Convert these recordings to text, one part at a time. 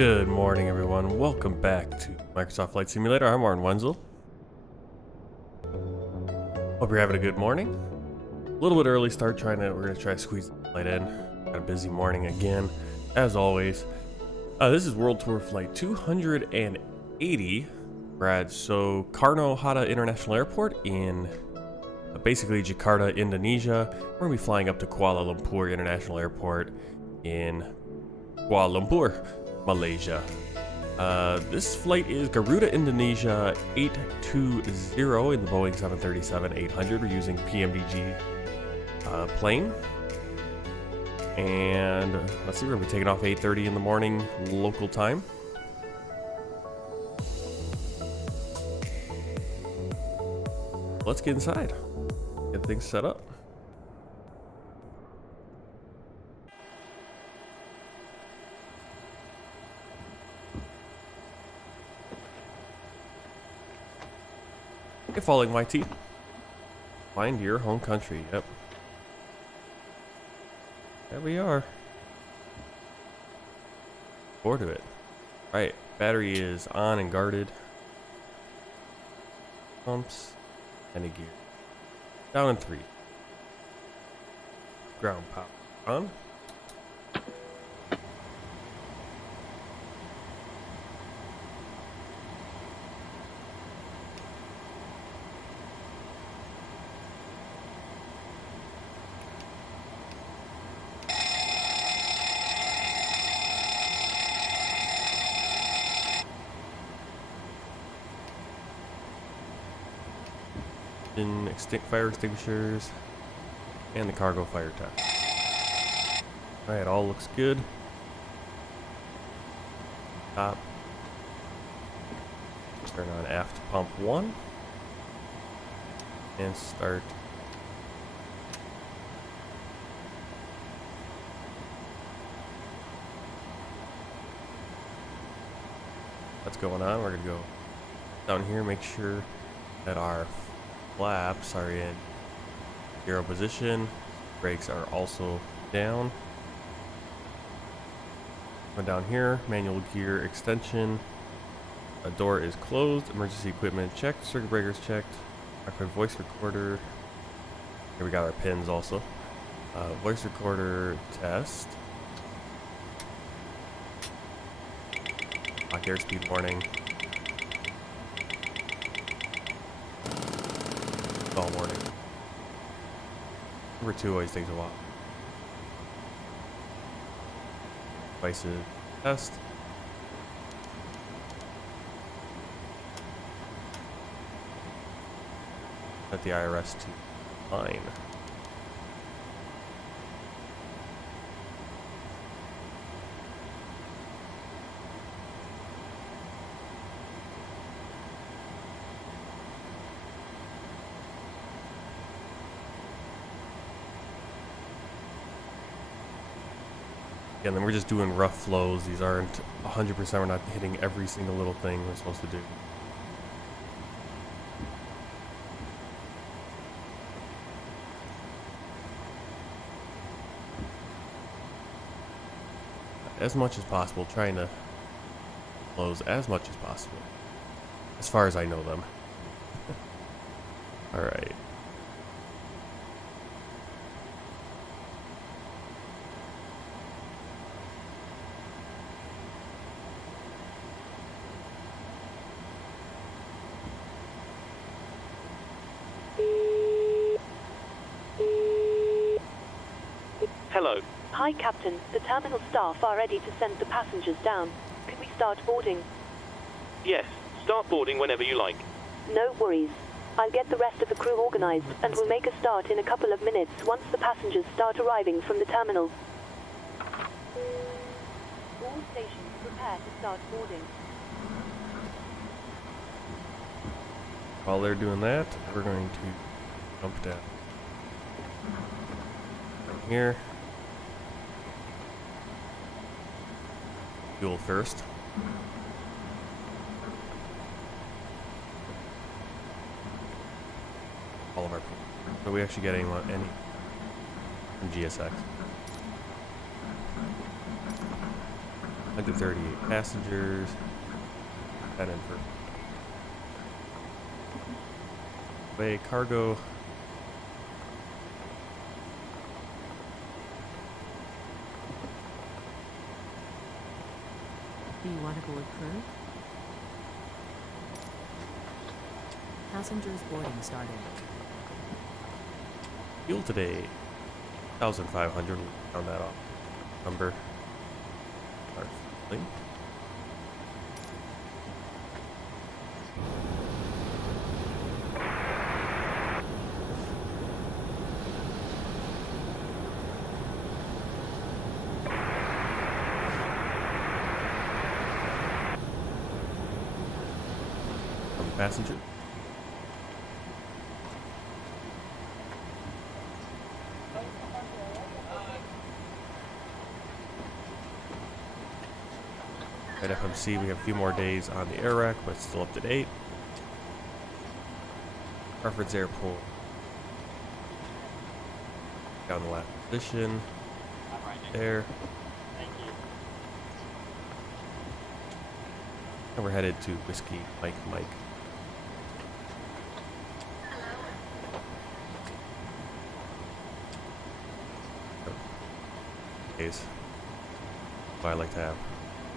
Good morning, everyone. Welcome back to Microsoft Flight Simulator. I'm Warren Wenzel. Hope you're having a good morning. A little bit early start. We're gonna try to squeeze the flight in. Got a busy morning again, as always. This is World Tour Flight 280. We're at Soekarno Hatta International Airport in basically Jakarta, Indonesia. We're gonna be flying up to Kuala Lumpur International Airport in Kuala Lumpur, Malaysia. This flight is Garuda Indonesia 820 in the Boeing 737-800. We're using PMDG plane. And let's see, we're going to be taking off 8:30 in the morning local time. Let's get inside, get things set up. Following my team. Find your home country. Yep. There we are. Bored of it. Right. Battery is on and guarded. Pumps. And a gear. Down in 3. Ground power on. Fire extinguishers and the cargo fire tap. Alright, all looks good. Top. Turn on aft pump 1 and start. What's going on? We're gonna go down here, make sure that our flaps are in 0 position. Brakes are also down. Go down here, manual gear extension. A door is closed. Emergency equipment checked. Circuit breakers checked. Our voice recorder. Here we got our pins also. Voice recorder test. Lock airspeed warning. Warning. Number 2 always takes a while. Devices test. Set the IRS to fine. And then we're just doing rough flows. These aren't 100%. We're not hitting every single little thing we're supposed to do. As much as possible, trying to flows as much as possible, as far as I know them. All right. Hello. Hi, Captain. The terminal staff are ready to send the passengers down. Can we start boarding? Yes, start boarding whenever you like. No worries. I'll get the rest of the crew organized, and we'll make a start in a couple of minutes once the passengers start arriving from the terminal. All stations prepare to start boarding. While they're doing that, we're going to jump down from here. Fuel first. All of our people. So we actually get any from GSX. 138 passengers. That in for way cargo. Do you want to board crew? Passengers boarding started. Fuel today, 1,500. Round that off. Number. Our thing. Passenger. At FMC, we have a few more days on the air rack, but still up to date. Preference Airport. Down the last position. There. And we're headed to Whiskey Mike. Days. I like to have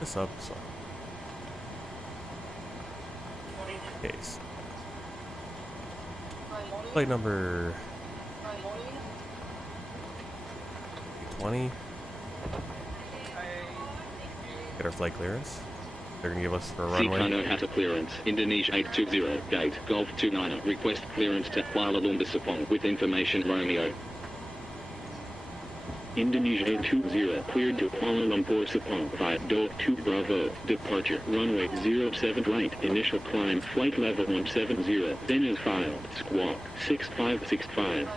this up, so. Case. Flight number 20. Get our flight clearance. They're gonna give us for a runway. Soekarno Hatta clearance. Indonesia 820. Gate. Golf 29. Request clearance to Kuala Lumpur Sepang with information Romeo. Indonesia 820. Cleared to Kuala Lumpur Sepang. 5 door 2 Bravo. Departure. Runway 07 right. Initial climb. Flight level 170. Then is filed. Squawk 6565.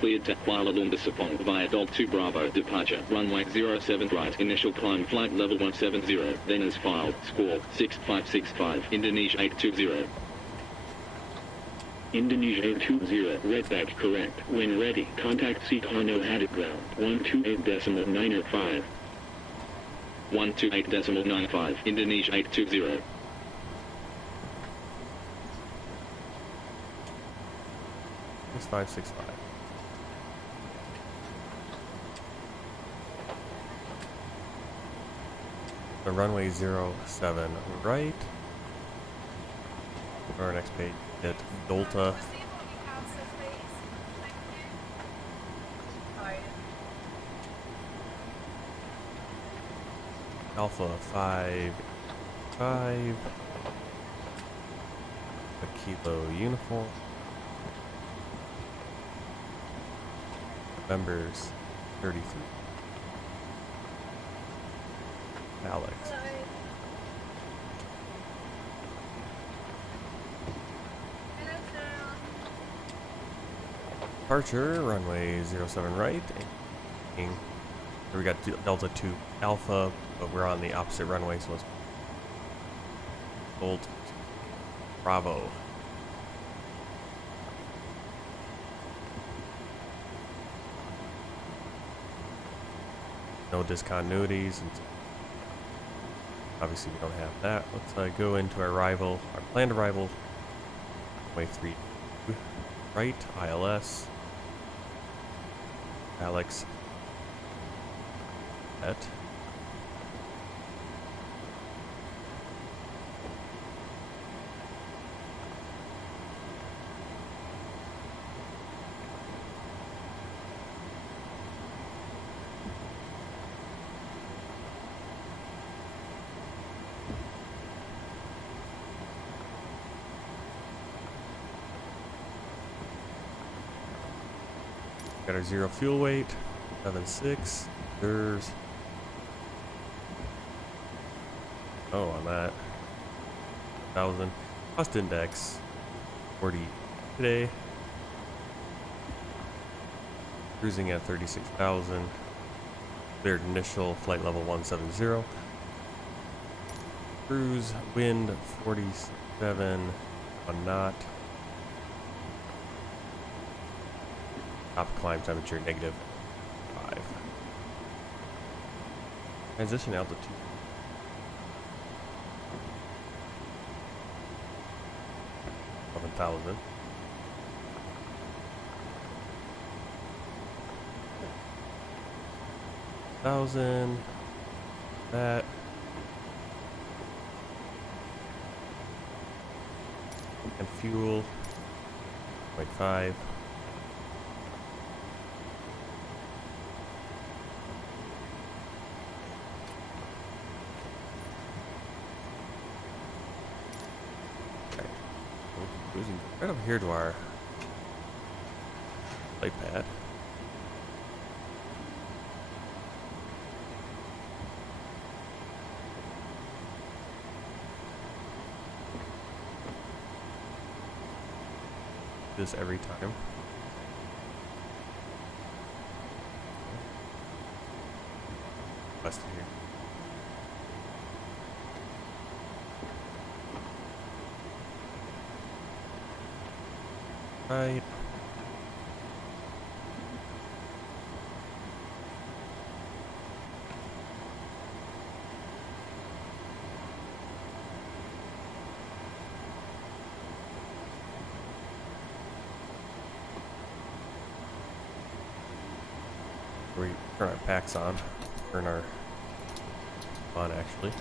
Cleared to Kuala Lumpur Sepang via Dog 2 Bravo. Departure. Runway 07 right. Initial climb. Flight level 170. Then is filed. Squawk 6565. Indonesia 820. Indonesia 820. Redback correct. When ready, contact Soekarno Hatta ground. 128.905. 128.95. Indonesia 820. It's 565. The runway 07 right. For our next page, hit Delta. Alpha 5 a kilo uniform. Members 33. Alex. Departure, runway 07 right. And we got Delta 2 Alpha, but we're on the opposite runway, so it's Bolt Bravo. No discontinuities. And obviously, we don't have that. Let's go into our planned arrival. Way 3 right, ILS. Alex. At. Got our 0 fuel weight, 7.6. There's on that 1,000 cost index 40 today. Cruising at 36,000. Cleared initial flight level 170. Cruise wind 47 1 knot. Top climb temperature -5. Transition altitude. $11,000. That. And fuel. 0.5. Cruising right over here to our flight pad. This every time. West of here. Right. We turn our packs on. Turn our on actually.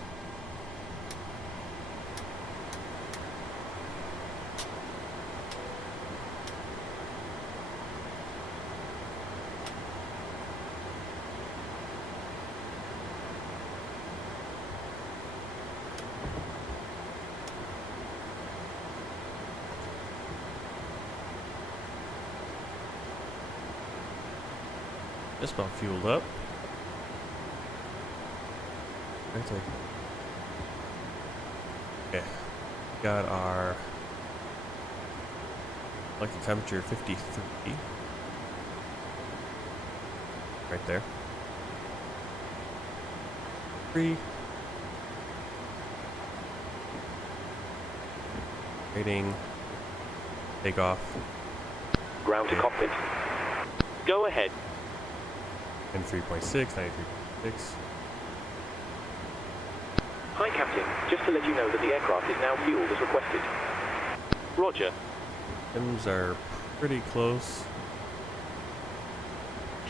Just about fueled up. Right there. Okay. Got our like the temperature 53. Right there. 3. Rating. Takeoff. Ground to cockpit. Go ahead. And 3.6, 93.6. Hi, Captain. Just to let you know that the aircraft is now fueled as requested. Roger. Hems are pretty close.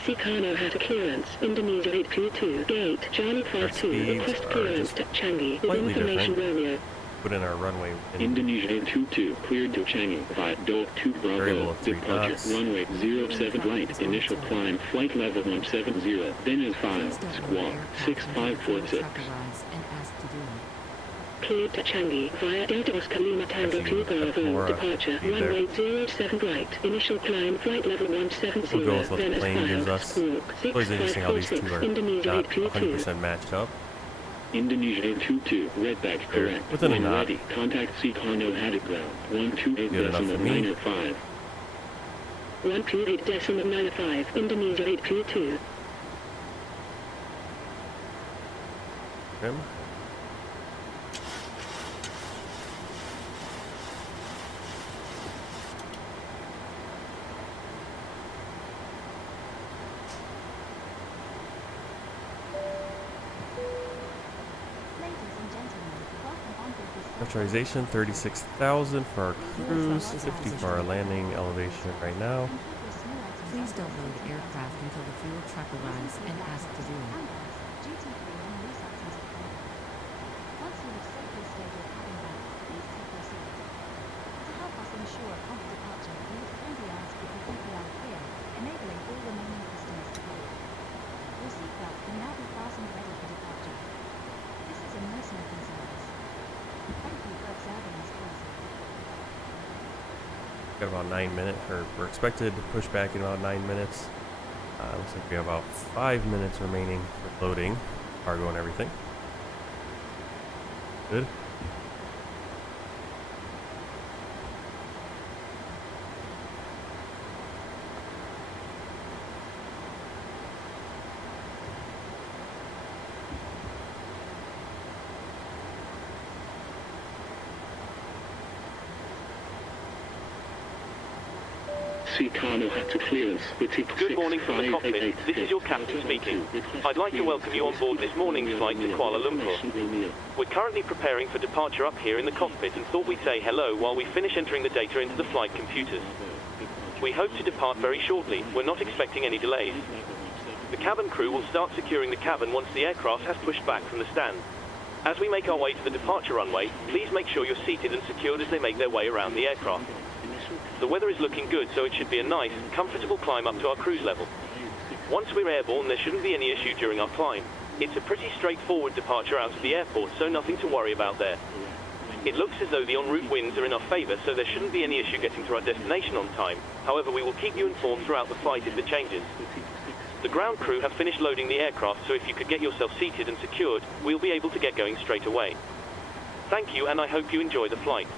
Soekarno Hatta clearance, Indonesia 822, gate, Charlie 52, request clearance to Changi, with information Romeo. Put in our runway. Indonesia 822, cleared to Changi, 5 Door 2 Bravo, departure, runway 07 right, initial climb, flight level 170, then as filed, squawk, 6546. Cleared to Changi, via Delta Oscar Lima Tango 2 Bravo, departure, runway 07 right, initial climb, flight level 170, We'll go with what then the as plane gives filed, us. squawk, It's always interesting how these two 6546, are Indonesia not 822. 100% matched up. Indonesia 822, redback correct. Within a When knot. ready, contact Soekarno Hatta ground, 128.95. 128.95, Indonesia 822. Trim. Pressurization 36,000 for our cruise, 50 for our landing elevation right now. Please don't load aircraft until the fuel truck arrives and ask to do it. Got about 9 minutes, or we're expected to push back in about 9 minutes. Looks like we have about 5 minutes remaining for loading, cargo and everything. Good. Soekarno Hatta clearance. Good morning from the cockpit. This is your captain speaking. I'd like to welcome you on board this morning's flight to Kuala Lumpur. We're currently preparing for departure up here in the cockpit and thought we'd say hello while we finish entering the data into the flight computers. We hope to depart very shortly. We're not expecting any delays. The cabin crew will start securing the cabin once the aircraft has pushed back from the stand. As we make our way to the departure runway, please make sure you're seated and secured as they make their way around the aircraft. The weather is looking good, so it should be a nice, comfortable climb up to our cruise level. Once we're airborne, there shouldn't be any issue during our climb. It's a pretty straightforward departure out of the airport, so nothing to worry about there. It looks as though the en route winds are in our favour, so there shouldn't be any issue getting to our destination on time. However, we will keep you informed throughout the flight if it changes. The ground crew have finished loading the aircraft, so if you could get yourself seated and secured, we'll be able to get going straight away. Thank you, and I hope you enjoy the flight.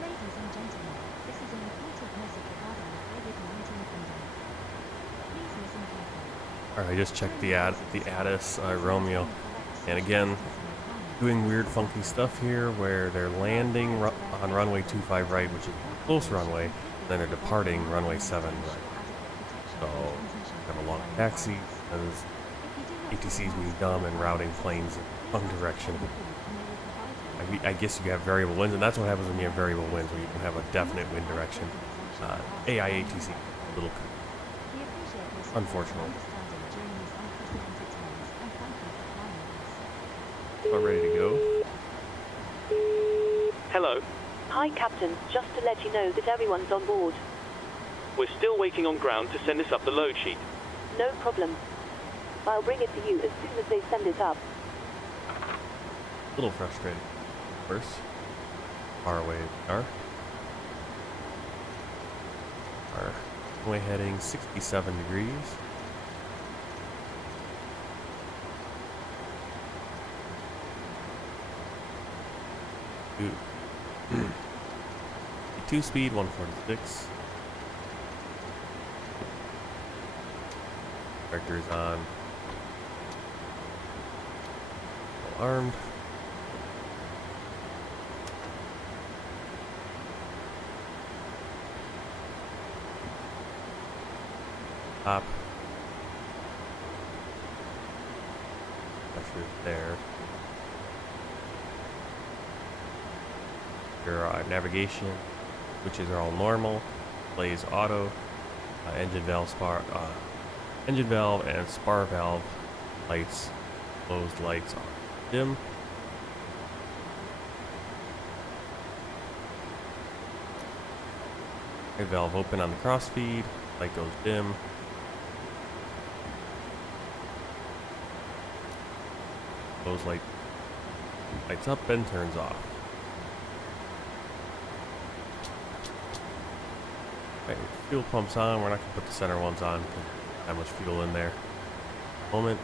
Ladies and gentlemen, this is an important message regarding the COVID-19 pandemic. Please listen carefully. Alright, I just checked the ATIS Romeo, and again, doing weird funky stuff here where they're landing on runway 25 right, which is a close runway, then they're departing runway 7 right. So, have a long taxi, because ATC's being dumb and routing planes in the wrong direction. I guess you have variable winds, and that's what happens when you have variable winds, where you can have a definite wind direction. AIATC, a little unfortunate. All ready to go? Hello. Hi, Captain. Just to let you know that everyone's on board. We're still waiting on ground to send us up the load sheet. No problem. I'll bring it to you as soon as they send it up. A little frustrated. First, far away we are. Our runway heading 67 degrees. Two speed 146. Vectors on. Armed. Top. Pressure there. Your navigation, switches are all normal. Blaze auto. Engine valve and spar valve lights. Closed lights are dim. Right valve open on the crossfeed. Light goes dim. Closed lights up and turns off. Right, fuel pumps on. We're not gonna put the center ones on because there's not much fuel in there. Moment.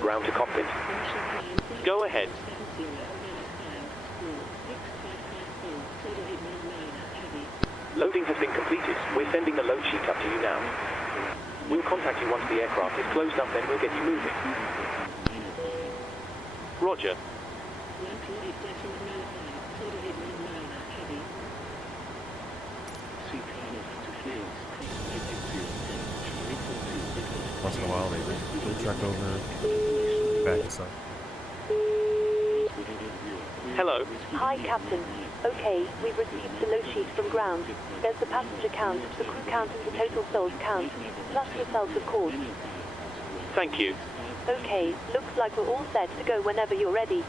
Ground to cockpit. Go ahead. Loading has been completed. We're sending the load sheet up to you now. We'll contact you once the aircraft is closed up, then we'll get you moving. Roger. once in a while they will trek over, back us up. Hello. Hi, Captain. Okay, we've received the load sheet from ground. There's the passenger count, the crew count, and the total souls count, plus yourselves, of course. Thank you. Okay, looks like we're all set to go whenever you're ready.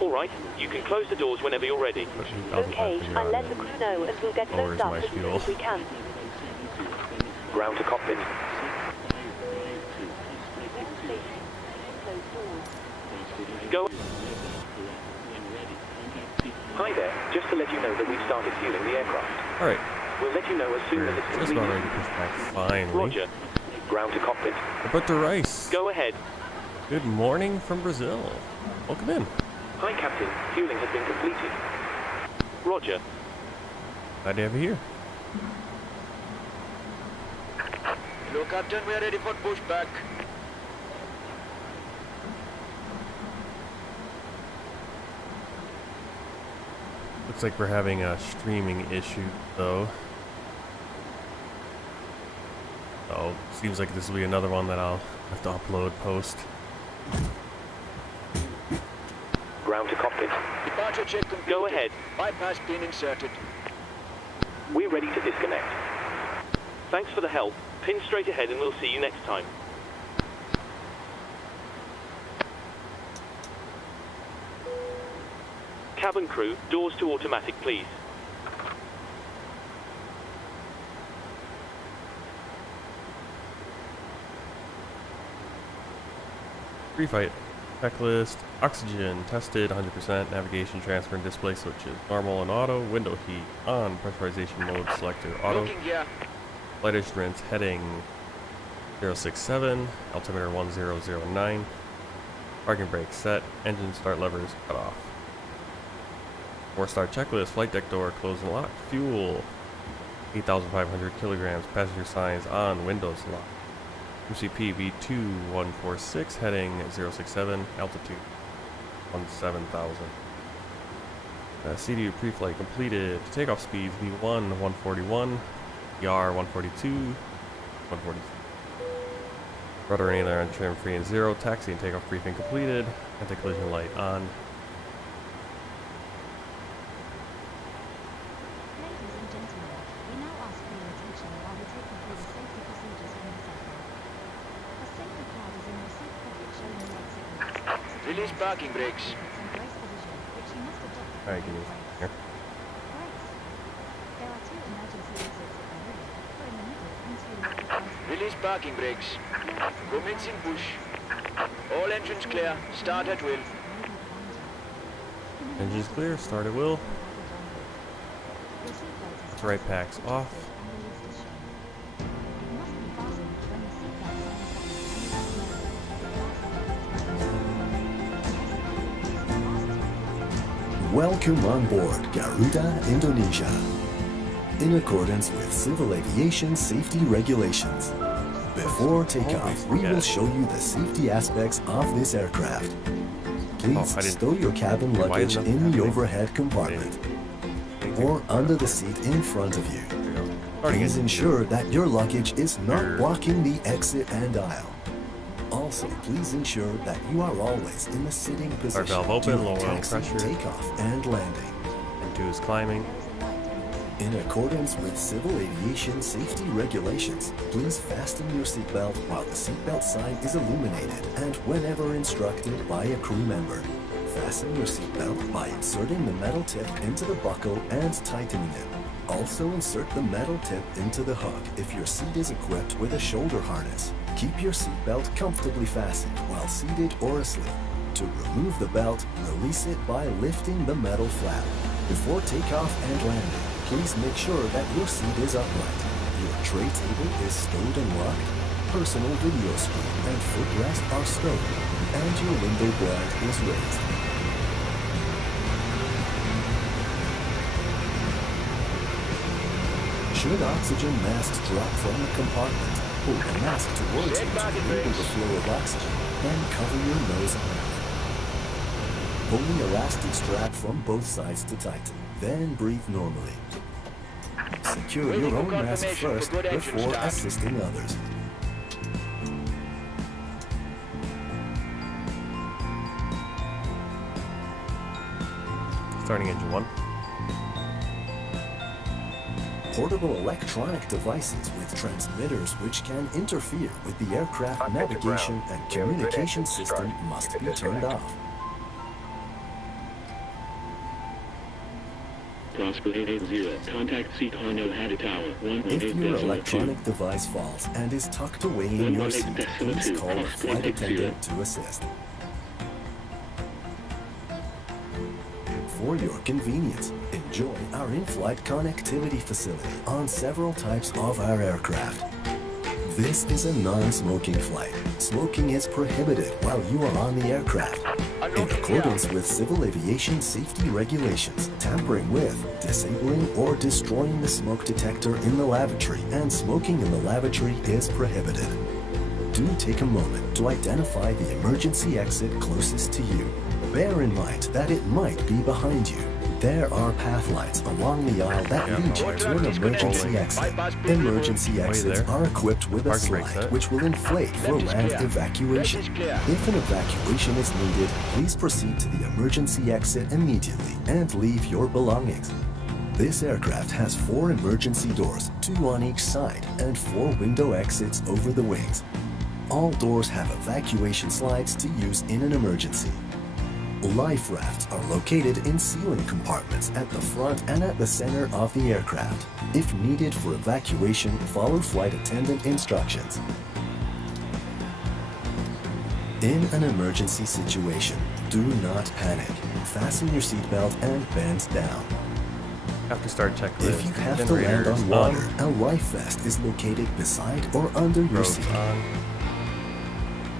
All right, you can close the doors whenever you're ready. Okay, I'll let the crew know and we'll get Lowers closed up my as soon fuel. as we can. Ground to cockpit. Go. Hi there, just to let you know that we've started fueling the aircraft. Alright, We'll let you know as soon we're as it's just about complete. ready to push back finally. Roger. Ground to cockpit. Roberto Rice, Go ahead. good morning from Brazil. Welcome in. Hi, Captain. Fueling has been completed. Roger. Glad to have you here. Hello, Captain. We are ready for pushback. Looks like we're having a streaming issue though. Oh, seems like this will be another one that I'll have to upload post. Ground to cockpit. Departure check completed. Go ahead. Bypass pin inserted. We're ready to disconnect. Thanks for the help. Pin straight ahead and we'll see you next time. Cabin crew, doors to automatic, please. Pre-fight checklist, oxygen tested 100%, navigation transfer and display switches normal and auto, window heat on, pressurization mode selected auto, Looking gear. flight instruments heading 067, altimeter 1009, parking brake set, engine start levers cut off. 4-star checklist, flight deck door closed and locked, fuel 8,500 kilograms, passenger signs on, windows locked. MCP V2146 heading 067, altitude 17,000. CDU pre-flight completed. Takeoff speeds V1 141, ER 142, 142. Rudder and aileron trim free and 0. Taxi and takeoff briefing completed. Anti-collision light on. Ladies and gentlemen, we now ask for your attention while we take you through the safety procedures on this aircraft. A safety card is in your seat pocket showing the exit routes, oxygen Release masks, parking brakes. and brace position, which you must adopt before Alright, give me you a brace. here. Brace. There are 2 emergency exits at the rear, 4 in the middle, and 2 at the front. Release parking brakes. Commencing push. All engines clear. Start at will. Engines clear, start at will. Right packs off. Welcome on board Garuda, Indonesia. In accordance with civil aviation safety regulations. Before takeoff, we will show you the safety aspects of this aircraft. Please I didn't- stow your cabin Why is luggage nothing in the happening? overhead compartment or under the seat in front of you. There you go. Starting Please engine. ensure that your luggage is not Sure. blocking the exit and aisle. Also, please ensure that you are always in the sitting position valve open, during low oil taxi, pressure. takeoff, and landing. And 2 is climbing. In accordance with civil aviation safety regulations, please fasten your seatbelt while the seatbelt sign is illuminated and whenever instructed by a crew member. Fasten your seatbelt by inserting the metal tip into the buckle and tightening it. Also insert the metal tip into the hook if your seat is equipped with a shoulder harness. Keep your seatbelt comfortably fastened while seated or asleep. To remove the belt, release it by lifting the metal flap. Before takeoff and landing, please make sure that your seat is upright. Your tray table is stowed and locked. Personal video screen and footrest are stowed, and your window blind is raised. Should oxygen masks drop from the compartment, pull the mask towards you to enable the flow of oxygen, and cover your nose and mouth. Pull the elastic strap from both sides to tighten, then breathe normally. Secure Waiting your for own mask confirmation for first good engine before start. assisting others. Starting engine 1. Portable electronic devices with transmitters which can interfere with the aircraft navigation and communication system must be turned off. Prosper 880, contact Soekarno Hatta Tower, 118.2. If your electronic device falls and is tucked away in your seat, please call a flight attendant to assist. For your convenience, enjoy our in-flight connectivity facility on several types of our aircraft. This is a non-smoking flight. Smoking is prohibited while you are on the aircraft. In accordance with civil aviation safety regulations, tampering with, disabling, or destroying the smoke detector in the lavatory and smoking in the lavatory is prohibited. Do take a moment to identify the emergency exit closest to you. Bear in mind that it might be behind you. There are path lights along the aisle that lead you to an emergency exit. Emergency exits are equipped with a slide which will inflate for land evacuation. If an evacuation is needed, please proceed to the emergency exit immediately and leave your belongings. This aircraft has 4 emergency doors, 2 on each side, and 4 window exits over the wings. All doors have evacuation slides to use in an emergency. Life rafts are located in ceiling compartments at the front and at the center of the aircraft. If needed for evacuation, follow flight attendant instructions. In an emergency situation, do not panic. Fasten your seatbelt and bend down. After start checklist. If you have to land on water, a life vest is located beside or under your seat.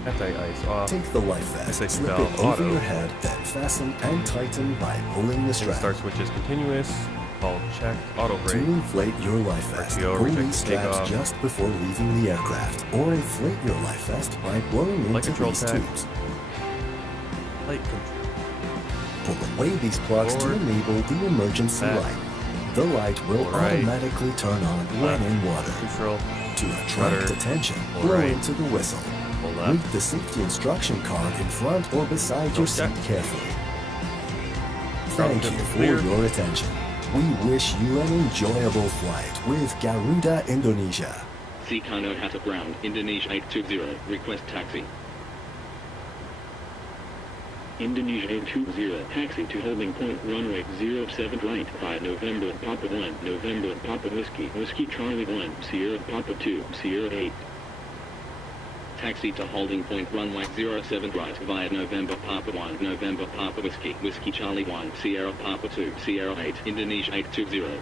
Anti-ice off. Take the life vest, slip it over your head, then fasten and tighten by pulling the strap. Start switch is continuous. All checked. Auto brake. To inflate your life vest, pull these straps just before leaving the aircraft, or inflate your life vest by blowing into these tubes. Light control. Pull away these plugs to enable the emergency light. The light will automatically turn on when in water. Control. To attract attention, blow into the whistle. Read the safety instruction card in front or beside your seat carefully. Thank you for your attention. We wish you an enjoyable flight with Garuda Indonesia. Soekarno Hatta ground, Indonesia 820, request taxi. Indonesia 820, taxi to holding point runway 07 right, 5 November Papa 1, November Papa Whiskey, Whiskey Charlie 1, Sierra Papa 2, Sierra 8. Taxi to holding point runway 07 right via November Papa 1, November Papa Whiskey, Whiskey Charlie 1, Sierra Papa 2, Sierra 8, Indonesia 820.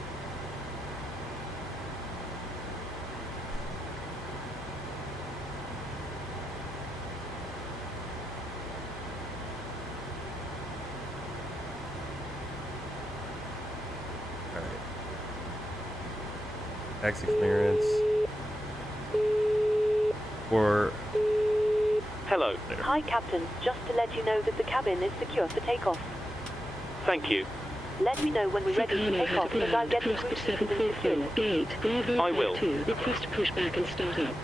Taxi clearance. For hello. Hi, Captain. Just to let you know that the cabin is secure for takeoff. Thank you. Let me know when we're ready to take off, and I'll get the crew to secured. Gate, Bravo I will. 2, request pushback and start up.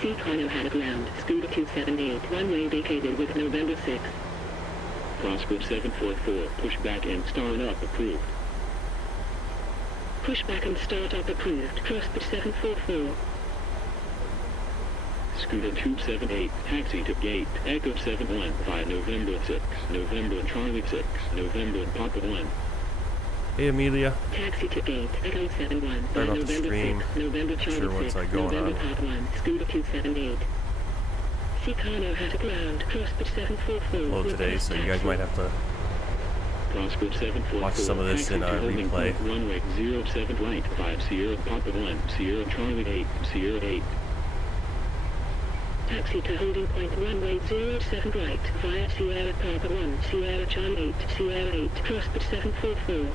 Soekarno Hatta ground, Scuba 278, runway vacated with November 6. Prosper 744, pushback and start up approved. Pushback and start up approved, Prosper 744. Scuba 278, taxi to gate, Echo 71, 5 November 6, November Charlie 6, November Papa 1. Hey Amelia. Taxi to gate, Echo 71, 5 November 6, November Charlie 6, November Papa 1, Scuba 278. Soekarno Hatta ground, Prosper 744. Low today, so you guys might have to Prosper 744, watch some of this in replay. Runway 07 right, 5 Sierra Papa 1, Sierra Charlie 8, Sierra 8. Taxi to holding point runway 07 right via Sierra Papa 1, Sierra Charlie 8, Sierra 8, Prosper 744.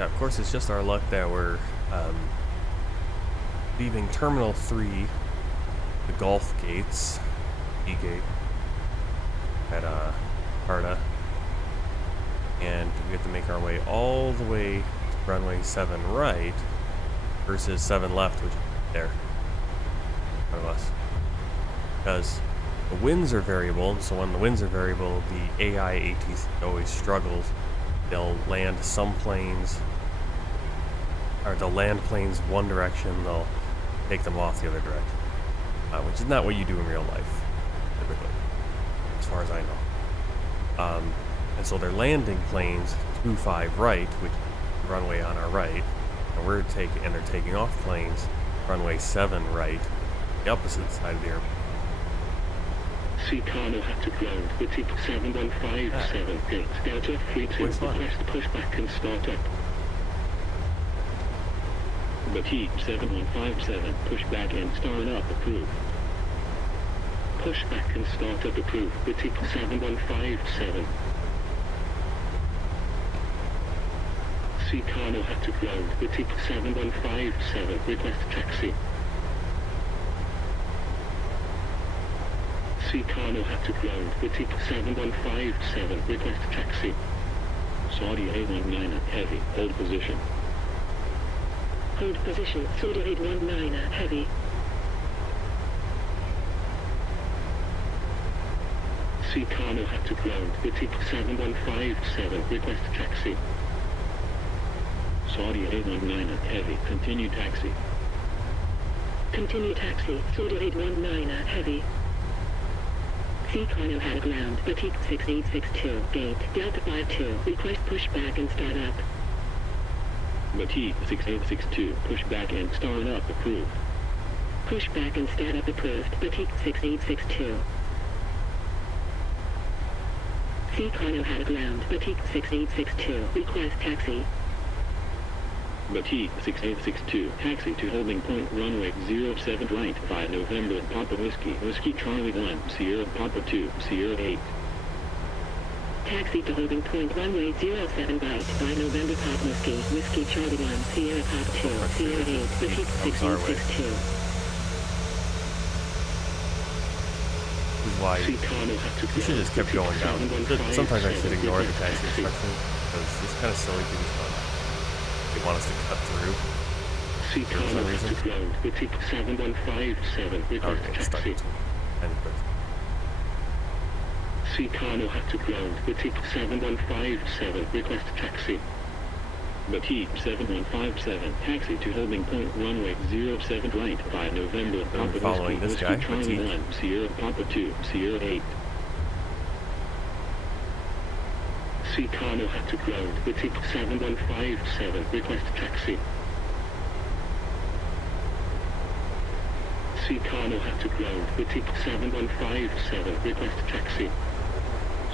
Yeah, of course, it's just our luck that we're leaving Terminal 3, the Gulf Gates, E-Gate, at Hatta, and we have to make our way all the way to runway 7 right versus 7 left, which is there in front of us. Because the winds are variable, and so when the winds are variable, the AI ATC always struggles. They'll land some planes, or they'll land planes one direction, they'll take them off the other direction, which is not what you do in real life, typically, as far as I know. And so they're landing planes 25 right, which is the runway on our right, and they're taking off planes runway 7 right, the opposite side of the airport. Soekarno had to ground, Wittig 7157, gate, Delta 32, request pushback and start up. Wittig 7157, pushback and start up approved. Pushback and start up approved, Wittig 7157. Soekarno had to ground, Wittig 7157, request taxi. Soekarno had to ground, Wittig 7157, request taxi. Saudi A19 heavy, hold position. Hold position, Saudi A19 heavy. Soekarno had to ground, Wittig 7157, request taxi. Saudi A19 heavy, continue taxi. Continue taxi, Saudi A19 heavy. Soekarno had a ground, Wittig 6862, gate, Delta 52, request pushback and start up. Wittig 6862, pushback and start up approved. Pushback and start up approved, Wittig 6862. Soekarno had a ground, Wittig 6862, request taxi. Wittig 6862, taxi to holding point runway 07 right, 5 November, Papa Whiskey, Whiskey Charlie 1, Sierra Papa 2, Sierra 8. Taxi to holding point runway 07 right, 5 November, Papa Whiskey, Whiskey Charlie 1, Sierra Papa 2, Sierra 8, Wittig 6862. This is why you should just kept going down. Sometimes I should ignore the taxi instructions, because it's kind of silly to just they want us to cut through. Soekarno had to ground, Wittig 7157, request taxi. Soekarno had to ground, Wittig 7157, request taxi. Wittig 7157, taxi to holding point runway 07 right, 5 November, Papa Whiskey, Whiskey Charlie 1, Sierra Papa 2, Sierra 8. Soekarno had to ground, Wittig 7157, request taxi. Soekarno had to ground, Wittig 7157, request taxi.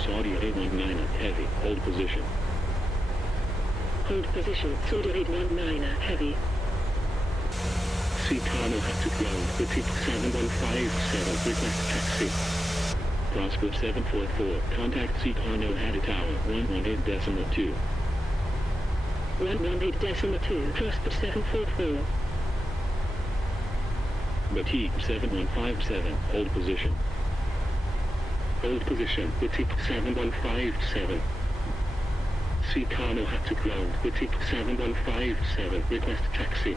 Saudi A19 heavy, hold position. Hold position, Saudi A19 heavy. Soekarno had to ground, Wittig 7157, request taxi. Prosper 744, contact Soekarno Hatta Tower, 118.2. 118.2, Prosper 744. Wittig 7157, hold position. Hold position, Wittig 7157. Soekarno had to ground, Wittig 7157, request taxi.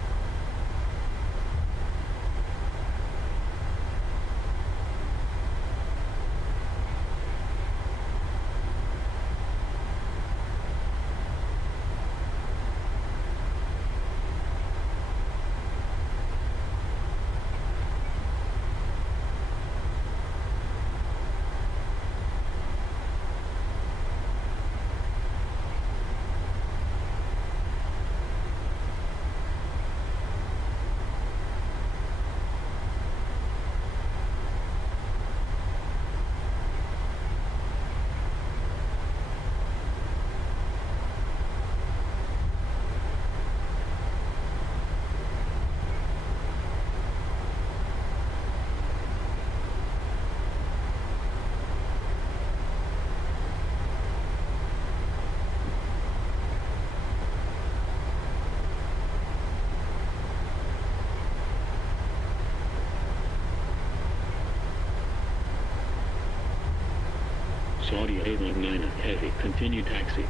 Saudi 819 heavy. Continue taxi.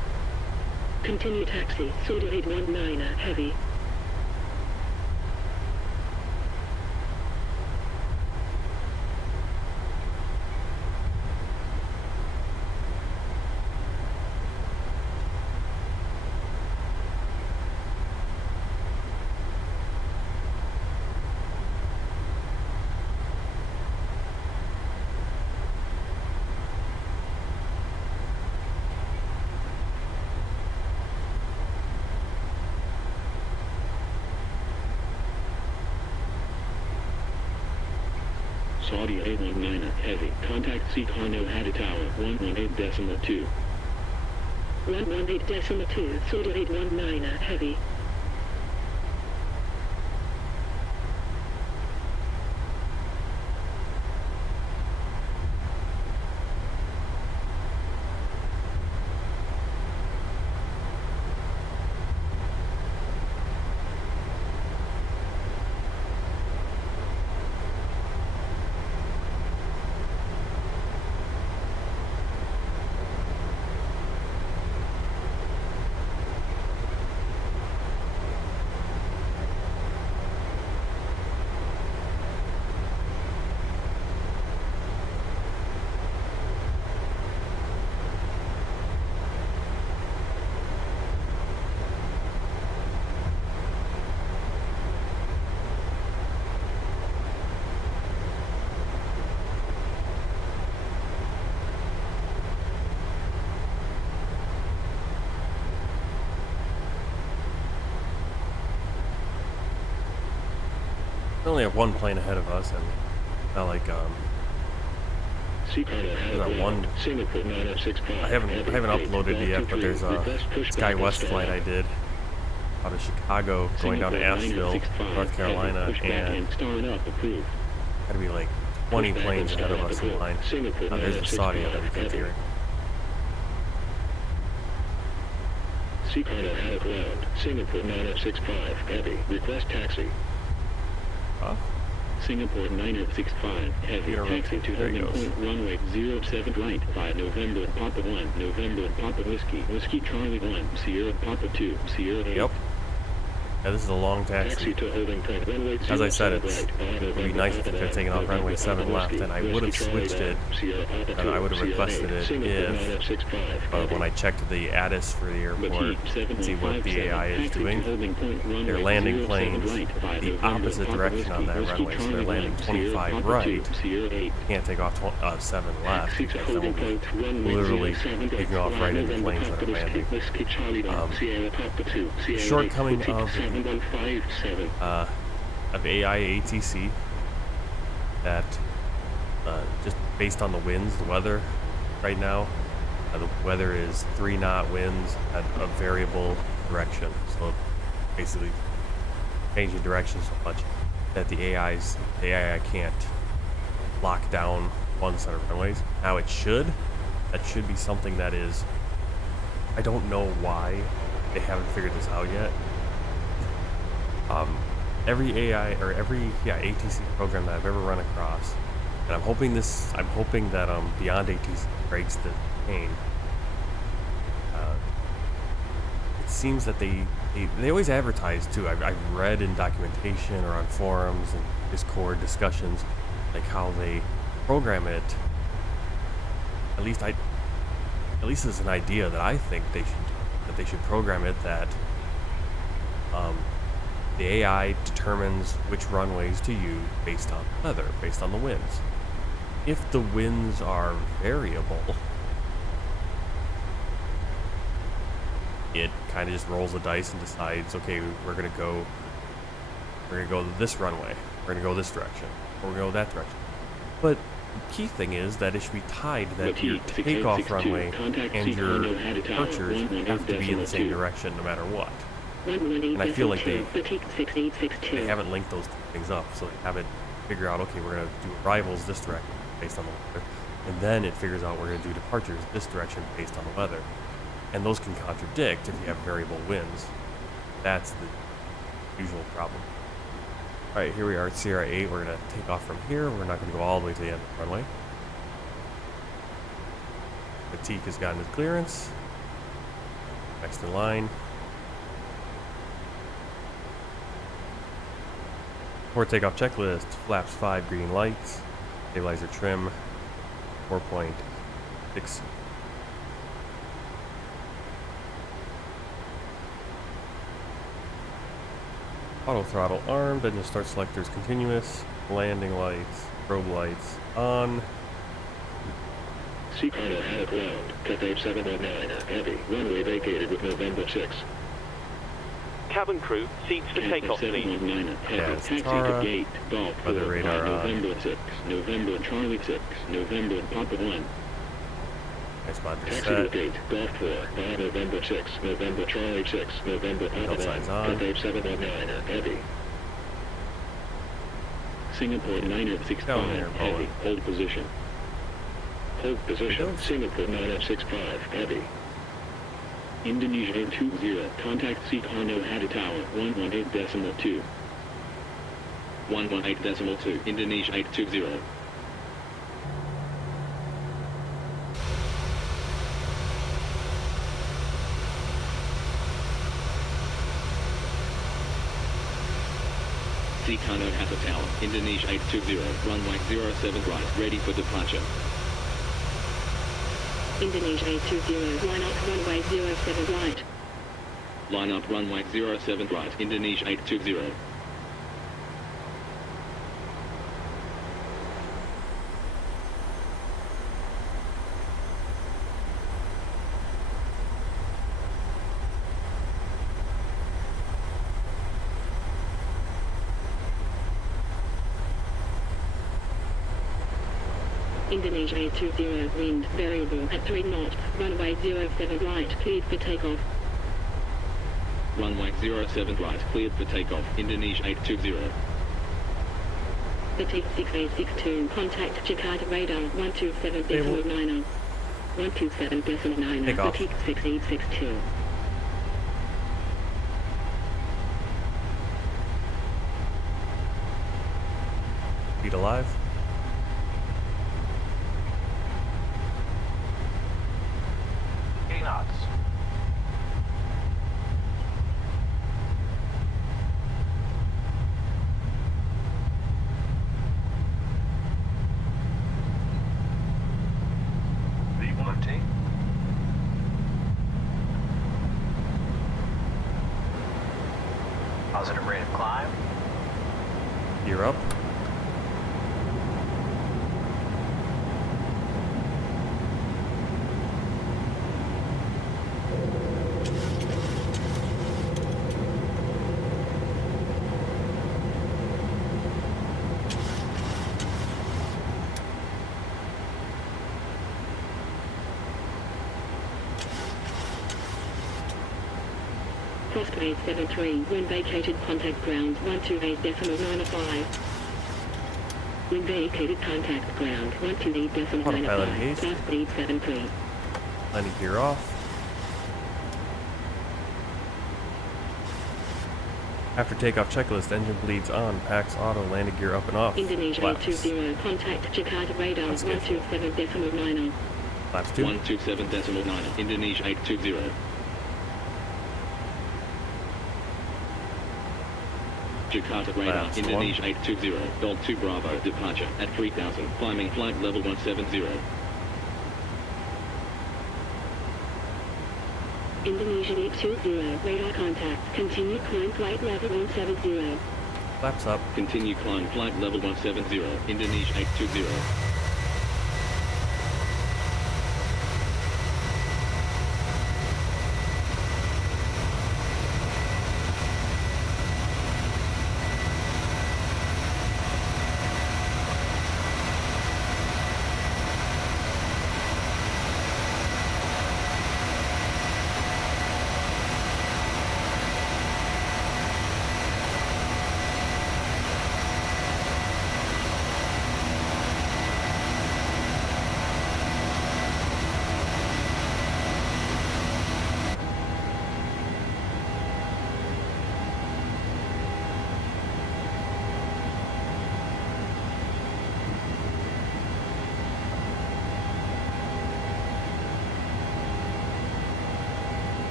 Continue taxi. Saudi 819 heavy. Saudi 819 heavy. Contact Soekarno Hatta Tower 118.2. 118.2. Saudi 819 heavy. We only have one plane ahead of us, and not like Soekarno Hatta that one. Singapore 965. I haven't uploaded it yet, but there's a Sky West flight I did out of Chicago going down to Asheville, North Carolina, and had to be like 20 planes ahead of us in line. There's a Saudi that we can't hear. Soekarno Hatta ground. Singapore 965 heavy. Request taxi. Singapore 965 heavy. Taxi to holding point runway 07 right. 5 November Papa 1 November Papa Whiskey. Whiskey Charlie 1 Sierra Papa 2 Sierra 8. Yep. Yeah, this is a long taxi. Taxi to holding point runway 07 As I said, it right. would be nice if they could have taken off runway 7 left, and I would have switched it, and I would have requested it if, when I checked the ATIS for the airport and see what the AI is doing, they're landing planes the opposite direction on that runway, so they're landing 25 right, can't take off 7 left, because then we'll be literally taking off right into planes that are landing. The shortcoming of AI ATC that just based on the winds, the weather right now, the weather is 3-knot winds at a variable direction, so basically changing direction so much that the AI can't lock down one set of runways. Now that should be something that is, I don't know why they haven't figured this out yet. Every AI or every ATC program that I've ever run across, and I'm hoping that Beyond ATC breaks the chain. It seems that they always advertise too. I've read in documentation or on forums and Discord discussions like how they program it. At least it's an idea that I think they should program it that the AI determines which runways to use based on weather, based on the winds. If the winds are variable, it kind of just rolls the dice and decides, okay, we're gonna go this runway, we're gonna go this direction, or we're gonna go that direction. But the key thing is that it should be tied that your takeoff runway and your departures have to be in the same direction no matter what. And I feel like they haven't linked those two things up, so they haven't figured out, okay, we're going to do arrivals this direction based on the weather, and then it figures out we're going to do departures this direction based on the weather. And those can contradict if you have variable winds. That's the usual problem. Alright, here we are at Sierra 8. We're going to take off from here. We're not going to go all the way to the end of the runway. Fatigue has gotten his clearance. Next in line. For takeoff checklist, flaps 5 green lights, stabilizer trim 4.6. Auto throttle armed, engine start selectors continuous, landing lights, strobe lights on. Soekarno had ground, Cathay 719, heavy, runway vacated with November 6. Cabin crew, seats for takeoff, please. 719, heavy, Yes, taxi Tara. to gate, Golf 4, Weather radar on. November 6, November Charlie 6, November Papa 1. Nice mod Taxi to set. gate, Golf 4, November 6, November Charlie 6, November Papa 1, signs on. Cathay 719, heavy. Singapore 965, Down there, heavy, Boeing. hold position. Hold position, Windows. Singapore 965, heavy. Indonesia 820, contact Soekarno Hatta Tower, 118.2. 118.2, Indonesia 820. Soekarno Hatta Tower, Indonesia 820, runway 07 right, ready for departure. Indonesia 820, line up runway 07 right. Line up runway 07 right, Indonesia 820. Indonesia 820, wind variable at 3 knots, runway 07 right, cleared for takeoff. Runway 07 right, cleared for takeoff, Indonesia 820. Fatigue 6862, contact Jakarta radar 127.90. 127.90, Take off. fatigue 6862. Feet alive. Knots. V1T. Positive rate of climb. Gear up. Crossgrade 73, when vacated contact ground 128.95. When vacated contact ground 128.95, Autopilot engaged. fast speed 73. Landing gear off. After takeoff checklist, engine bleeds on, packs auto, landing gear up and off. Indonesia Flaps. 820, contact Jakarta radar That's good. 127.90. Flaps 2. 127.9, Indonesia 820. Jakarta radar, Flaps Indonesia 820, Dog 2 Bravo, departure at 3000, climbing flight level 170. Indonesia 820, radar contact, continue climb flight level 170. Flaps up. Continue climb flight level 170, Indonesia 820.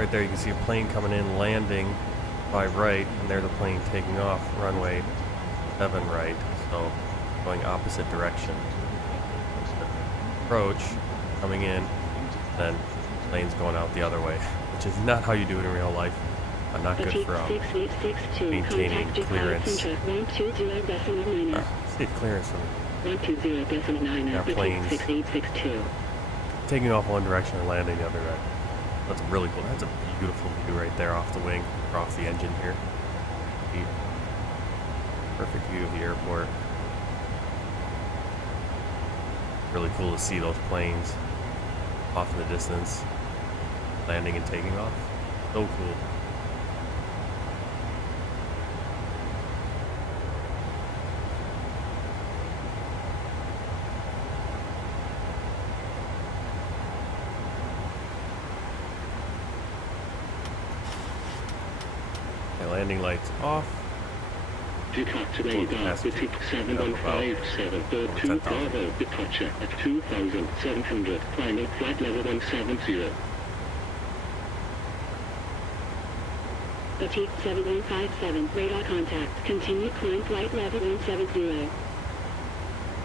Right there, you can see a plane coming in, landing by right, and there's a plane taking off, runway 7 right, so going opposite direction. Approach, coming in, then planes going out the other way, which is not how you do it in real life. Not good for maintaining clearance. See clearance from planes taking off one direction and landing the other direction. That's really cool. That's a beautiful view right there off the wing, or off the engine here. Perfect view of the airport. Really cool to see those planes off in the distance, landing and taking off. So cool. Landing lights off. Jakarta radar, Pacific 7157, bird 2 Bravo, departure at 2,700, climbing flight level 170. Pacific 7157, radar contact, continue climb flight level 170.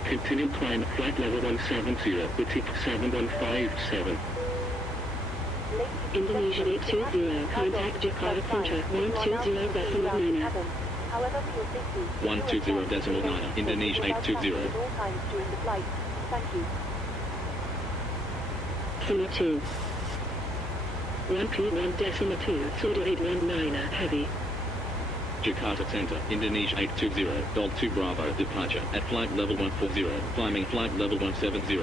Continue climb flight level 170, Pacific 7157. Indonesia 820, contact Jakarta contract 120.9. 120.9, Indonesia 820. Thank you. Summer 2. 1P1.2, Soda 819, heavy. Jakarta Center, Indonesia 820, Dog 2 Bravo, departure at flight level 140, climbing flight level 170.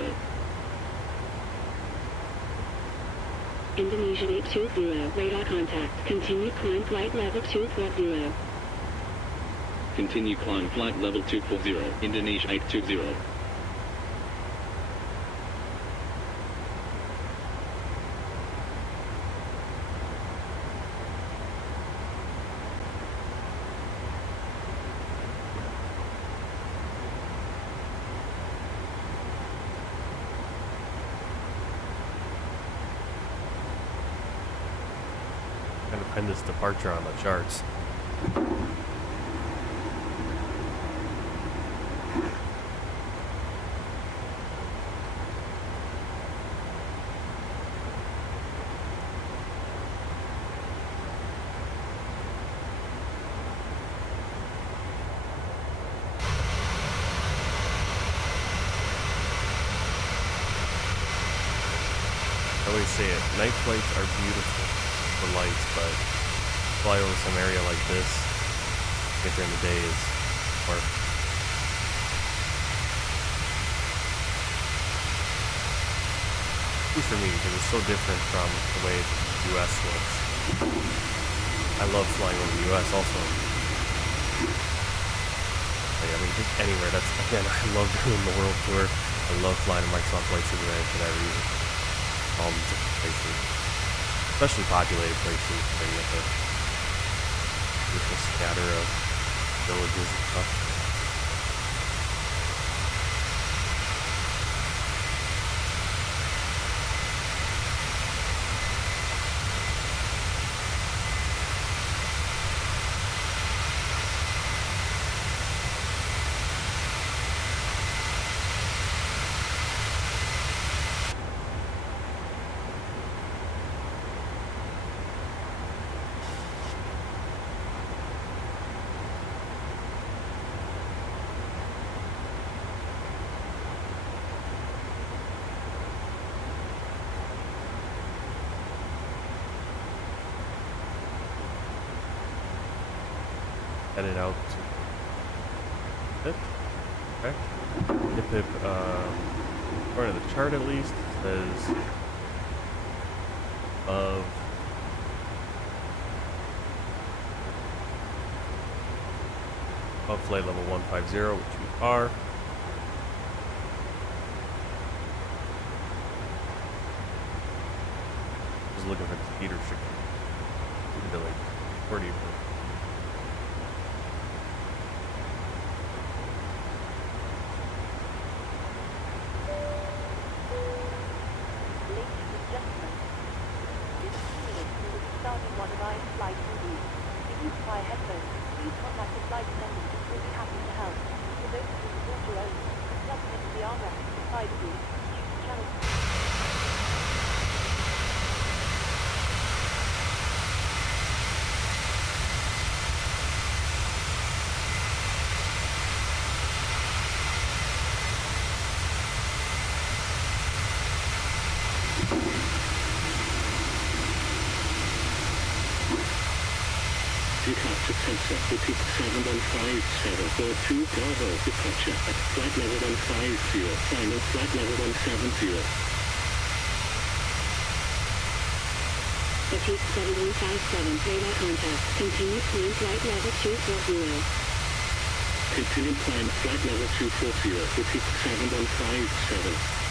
Indonesia 820, radar contact, continue climb flight level 240. Continue climb flight level 240, Indonesia 820. Kind of find this departure on the charts. I always say it, night flights are beautiful for lights, but fly over some area like this, get during the day is work. At least for me, because it's so different from the way the US looks. I love flying over the US also. Like, I mean, just anywhere. That's, again, I love doing the world tour. I love flying to Microsoft Flight Simulator for that reason. All these different places, especially populated places where you have a beautiful scatter of villages and stuff. Headed out to Hip. Okay. Hip, according to the chart at least, says above flight level 150, which we are. Just looking for the speed restriction. To like 40. 5 degrees. Channel. Departure sensor, repeat 715742 Bravo, departure at flight level 150, final flight level 170. Repeat 7157, radar contact, continue climb flight level 240. Continue climb flight level 240, repeat 7157.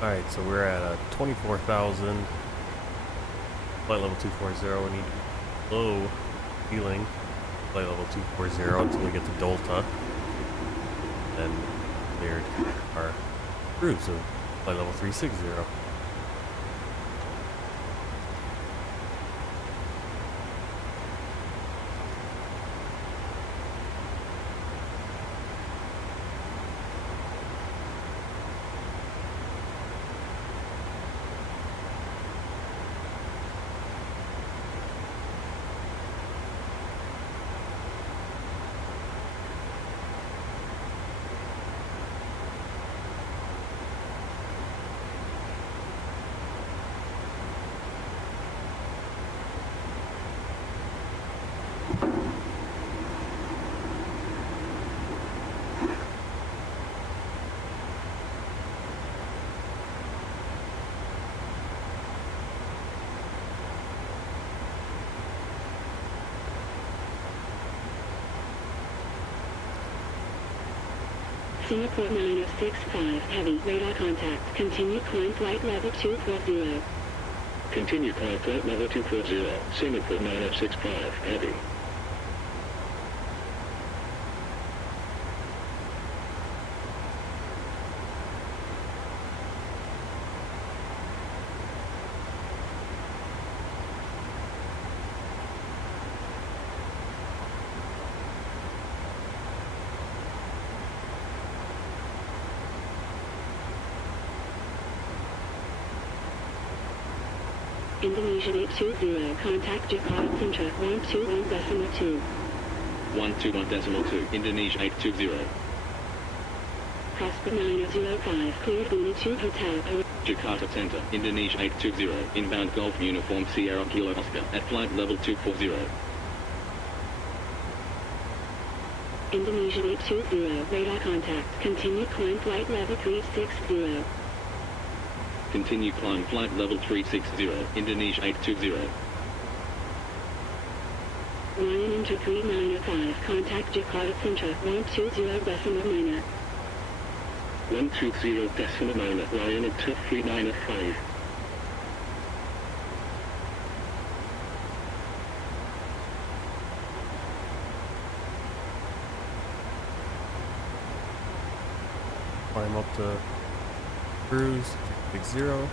Alright, so we're at 24,000. Flight level 240. We need to be low ceiling. Flight level 240 until we get to Delta. Then cleared our cruise, so flight level 360. Singapore 9065, heavy, radar contact, continue climb flight level 240. Continue climb flight level 240, Singapore 9065, heavy. Indonesia 820, contact Jakarta Central 121.2. 121.2, Indonesia 820. Prosper 905, cleared Buni to Hotel. Jakarta Center, Indonesia 820, inbound Golf Uniform Sierra Kilo Oscar, at flight level 240. Indonesia 820, radar contact, continue climb flight level 360. Continue climb flight level 360, Indonesia 820. Lion Inter 3905, contact Jakarta Central 120.9. 120.9, Lion Inter 3905. Climb up to cruise, 60.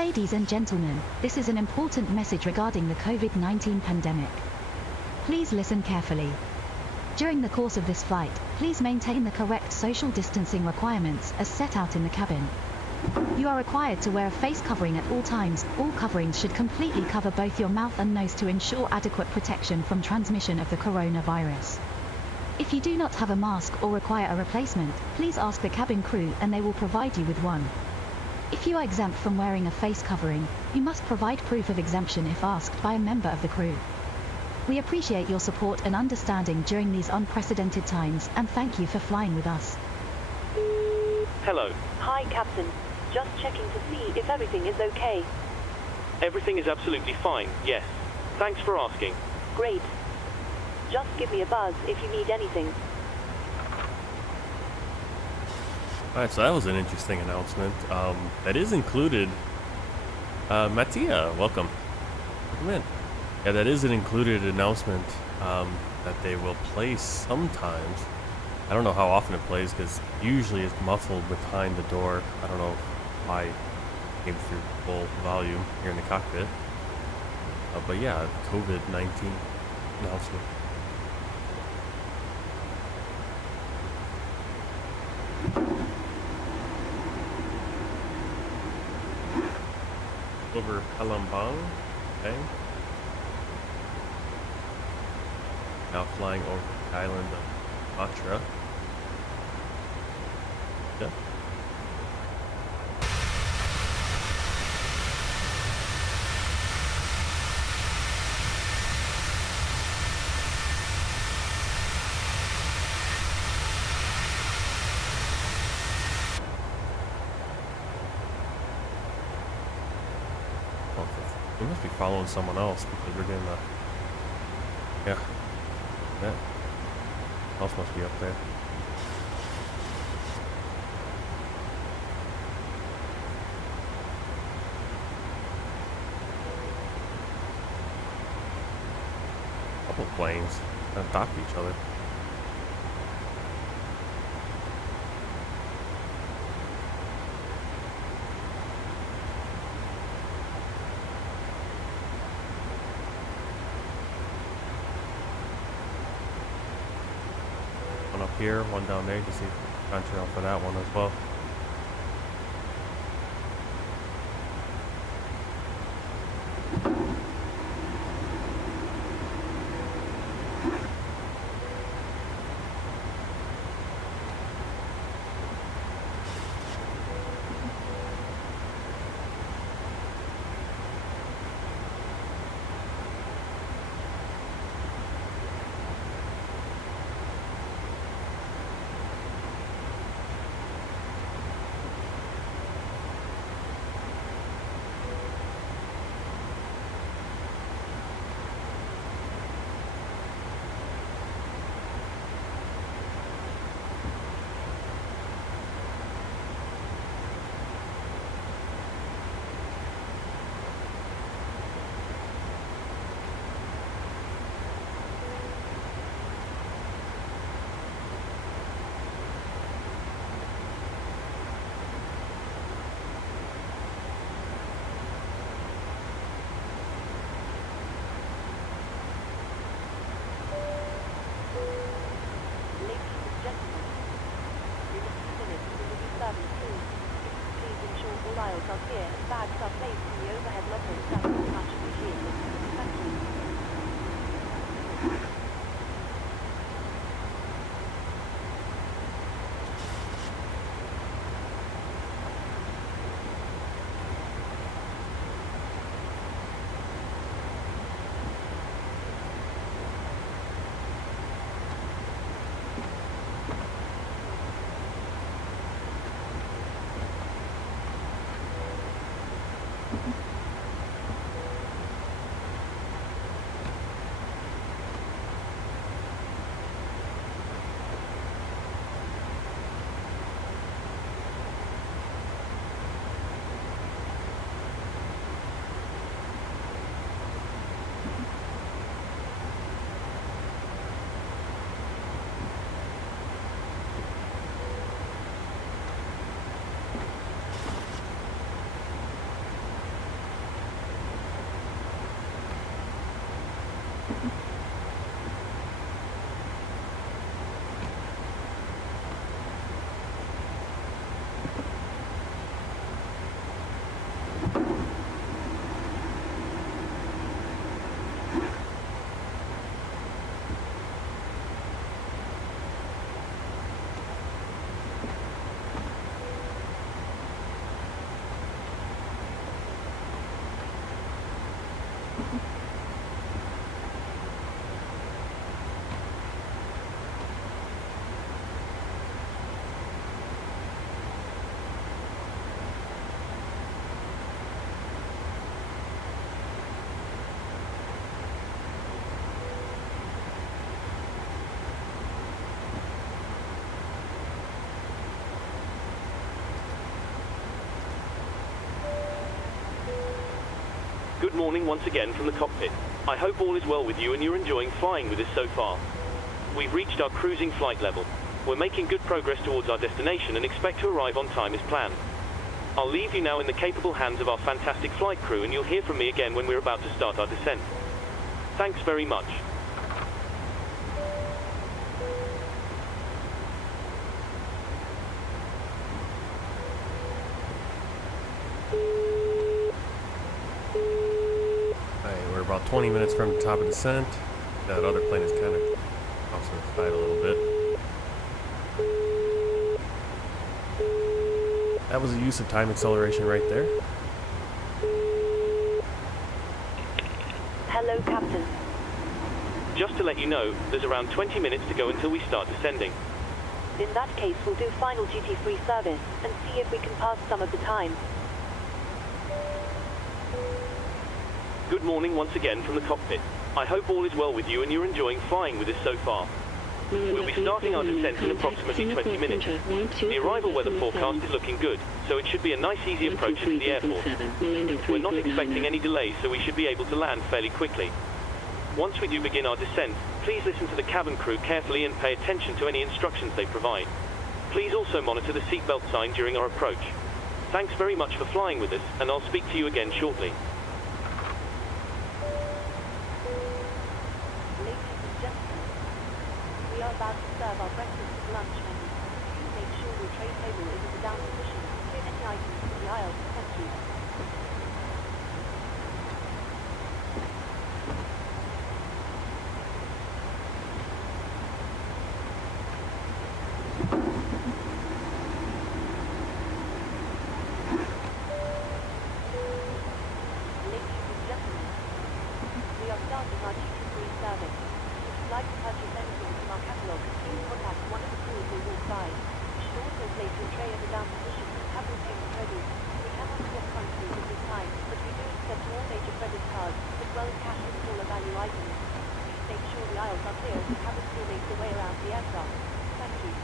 Ladies and gentlemen, this is an important message regarding the COVID-19 pandemic. Please listen carefully. During the course of this flight, please maintain the correct social distancing requirements as set out in the cabin. You are required to wear a face covering at all times. All coverings should completely cover both your mouth and nose to ensure adequate protection from transmission of the coronavirus. If you do not have a mask or require a replacement, please ask the cabin crew and they will provide you with one. If you are exempt from wearing a face covering, you must provide proof of exemption if asked by a member of the crew. We appreciate your support and understanding during these unprecedented times and thank you for flying with us. Hello. Hi, Captain. Just checking to see if everything is okay. Everything is absolutely fine, yes. Thanks for asking. Great. Just give me a buzz if you need anything. Alright, so that was an interesting announcement. That is included. Mattia, welcome. Welcome in. Yeah, that is an included announcement that they will play sometimes. I don't know how often it plays because usually it's muffled behind the door. I don't know why it came through full volume here in the cockpit. But yeah, COVID-19 announcement. Over Palembang, okay. Now flying over the island of Sumatra. Yeah. We must be following someone else because we're getting yeah. That else must be up there. Couple planes on top of each other. One up here, one down there. You can see contrail for that one as well. Good morning once again from the cockpit. I hope all is well with you and you're enjoying flying with us so far. We've reached our cruising flight level. We're making good progress towards our destination and expect to arrive on time as planned. I'll leave you now in the capable hands of our fantastic flight crew, and you'll hear from me again when we're about to start our descent. Thanks very much. We're about 20 minutes from the top of descent. That other plane is kind of off to the side a little bit. That was a use of time acceleration right there. Hello, Captain. Just to let you know, there's around 20 minutes to go until we start descending. In that case, we'll do final duty-free service and see if we can pass some of the time. Good morning once again from the cockpit. I hope all is well with you and you're enjoying flying with us so far. We'll be starting our descent in approximately 20 minutes. The arrival weather forecast is looking good, so it should be a nice easy approach into the airport. We're not expecting any delays, so we should be able to land fairly quickly. Once we do begin our descent, please listen to the cabin crew carefully and pay attention to any instructions they provide. Please also monitor the seatbelt sign during our approach. Thanks very much for flying with us, and I'll speak to you again shortly. We are about to serve our breakfast and lunch menu. Please make sure your tray table is in the down position. Clear any items from the aisle. Thank you. Ladies and gentlemen, we are starting our duty-free service. If you'd like to purchase anything from our catalogue, please contact one of the crew who will walk by. You should also place your tray in the down position and have your payment ready. We cannot accept currency at this time, but we do accept all major credit cards, as well as cash and smaller value items. Please make sure the aisles are clear as the cabin crew makes their way around the aircraft. Thank you.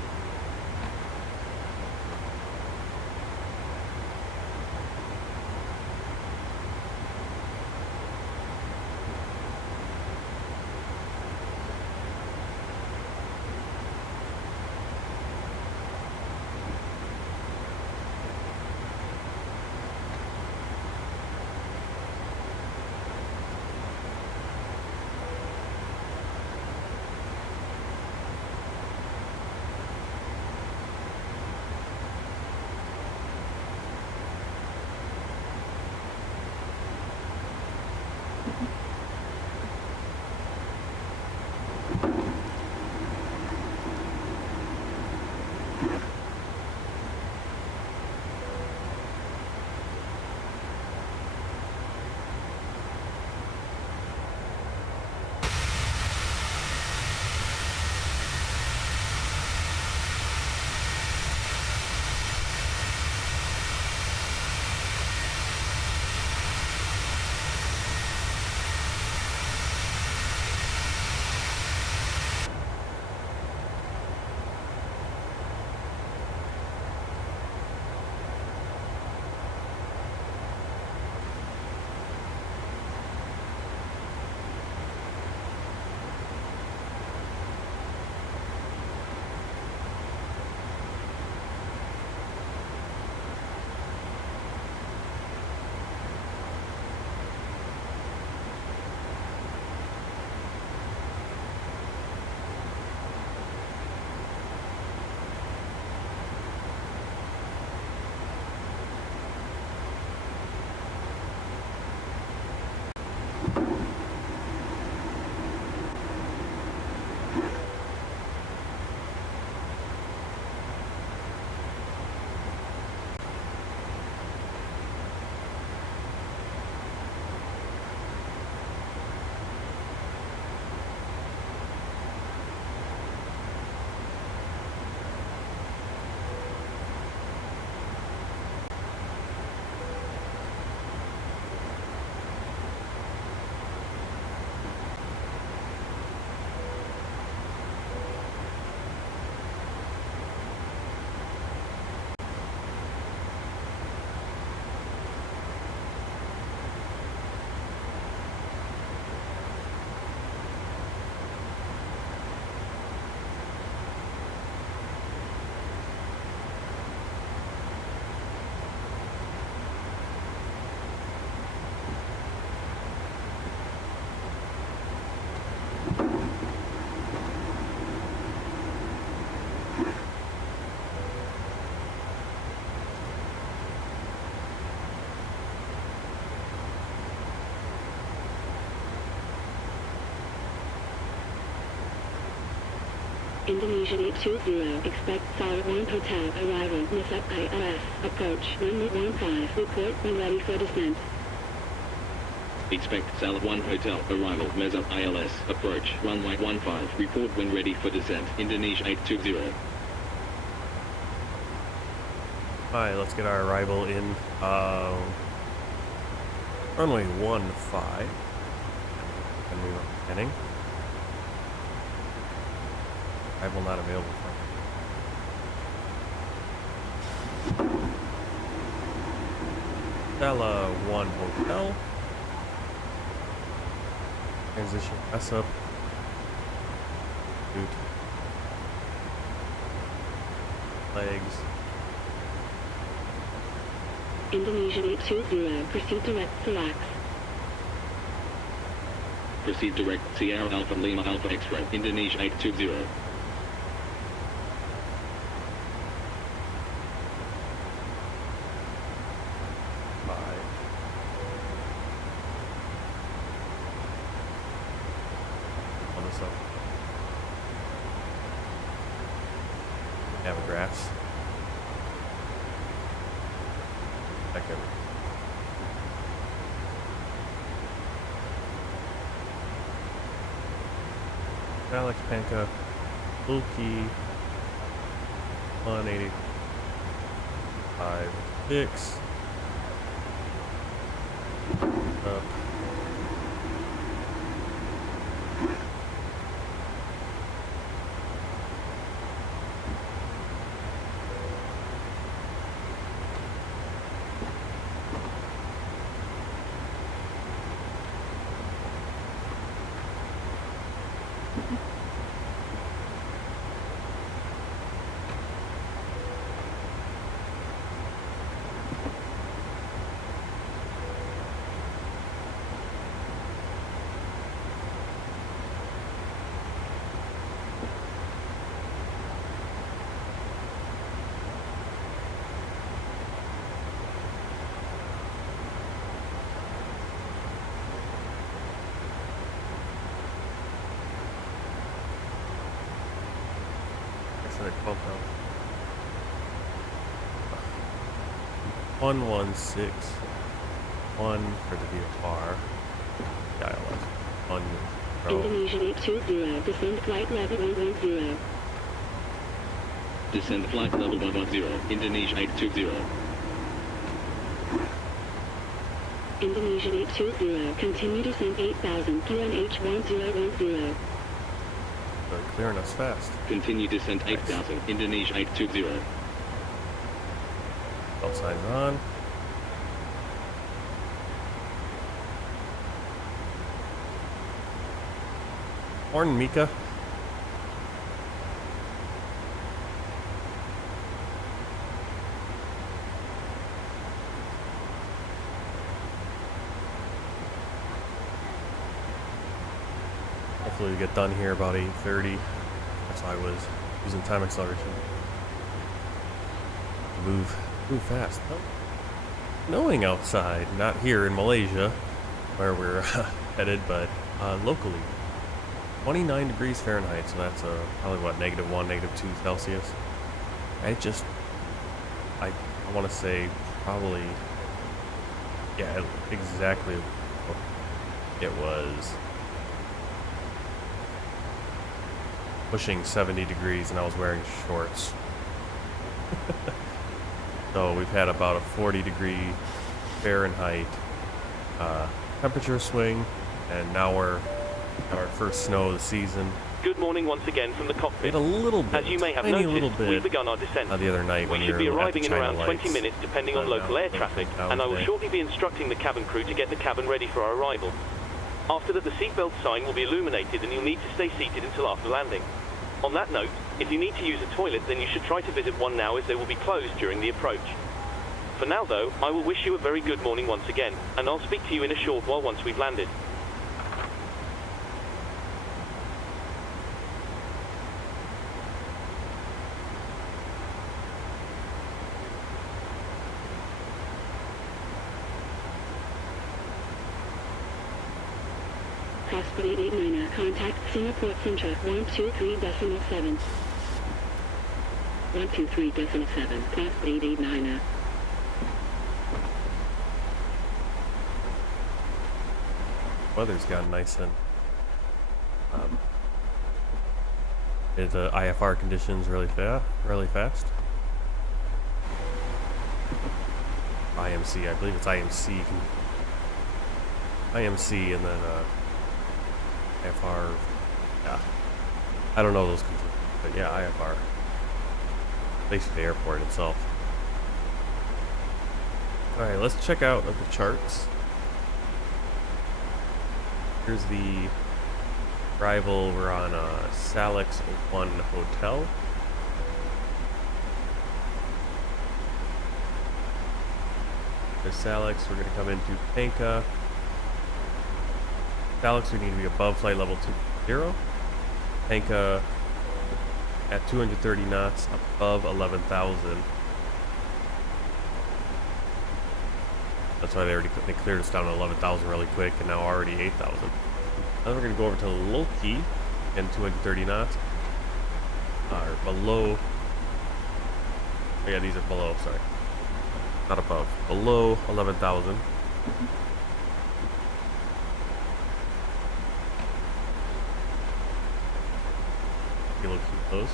Indonesia 820, expect Tower 1 Hotel, arrival, MSFS, approach, runway 15, report when ready for descent. Expect Sal 1 Hotel, arrival, Mesa ILS, approach, runway 15, report when ready for descent, Indonesia 820. Alright, let's get our arrival in runway 15. And we are heading. Arrival not available. Stella 1 Hotel. Transition S up. Boot. Legs. Indonesia 820, proceed direct, relax. Proceed direct, Sierra Alpha Lima Alpha X-ray, Indonesia 820. Have a grass. Second. Alex Panka, Bulky, 185, 6. Up. Actually, 116, 1 for the VFR, ILS, on your Indonesia 820, descend flight level 110. Descend flight level 110, Indonesia 820. Indonesia 820, continue descent 8000, QNH 1010. They're clearing us fast. Continue descent 8000, Indonesia 820. Belt signs on. Morning, Mika. Hopefully we get done here about 8:30. That's why I was using time acceleration. Move fast. Snowing outside, not here in Malaysia, where we're headed, but locally. 29 degrees Fahrenheit, so that's probably what, -1, -2 Celsius. I want to say probably, yeah, exactly. It was pushing 70 degrees and I was wearing shorts. So we've had about a 40-degree Fahrenheit temperature swing, and now we're at our first snow of the season. Good morning once again from the cockpit. A little bit, as you may have tiny noticed, little we've bit begun our descent. The other night we when should be were arriving at in the around China 20 lights. minutes depending on local air traffic, and I will shortly be instructing the cabin crew to get the cabin ready for our arrival. After that, the seatbelt sign will be illuminated and you'll need to stay seated until after landing. On that note, if you need to use a toilet, then you should try to visit one now, as they will be closed during the approach. For now though, I will wish you a very good morning once again, and I'll speak to you in a short while once we've landed. Passport 889er. Contact Singapore Centre 123.7. 123.7. Passport 889er. Weather's gotten nice and it's IFR conditions really fast. IMC, I believe it's IMC. IMC and then IFR. Yeah, I don't know those controls, but yeah, IFR. Basically, the airport itself. All right, let's check out the charts. Here's the arrival. We're on Salix 1 Hotel. There's Salix. We're going to come into Panka. Salix, we need to be above flight level 20. Panka at 230 knots, above 11,000. That's why they cleared us down to 11,000 really quick, and now already 8,000. Now we're going to go over to Loki and 230 knots. Or below. Oh yeah, these are below, sorry. Not above. Below 11,000. Kilos.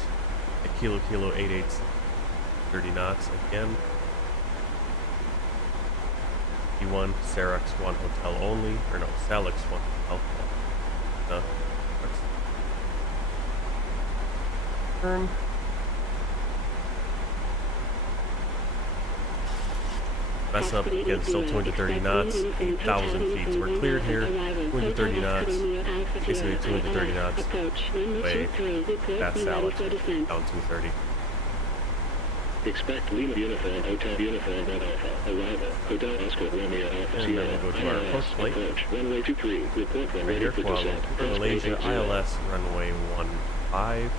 A kilo 88 30 knots again. E1 Salix 1 Hotel only, or no, Salix 1 Hotel. Turn. Mess up again, still 230 knots, 8,000 feet. So we're cleared here, 230 knots, basically 230 knots away. That's Salix, down 230. Expect Lima Uniform Hotel Uniform Red Alpha. Arrival. Hotel Oscar Romeo Alpha And then we'll go to our approach plate. Runway 23. Report when Right here, ready for Kuala descent. Lumpur, Malaysia, ILS, runway 15.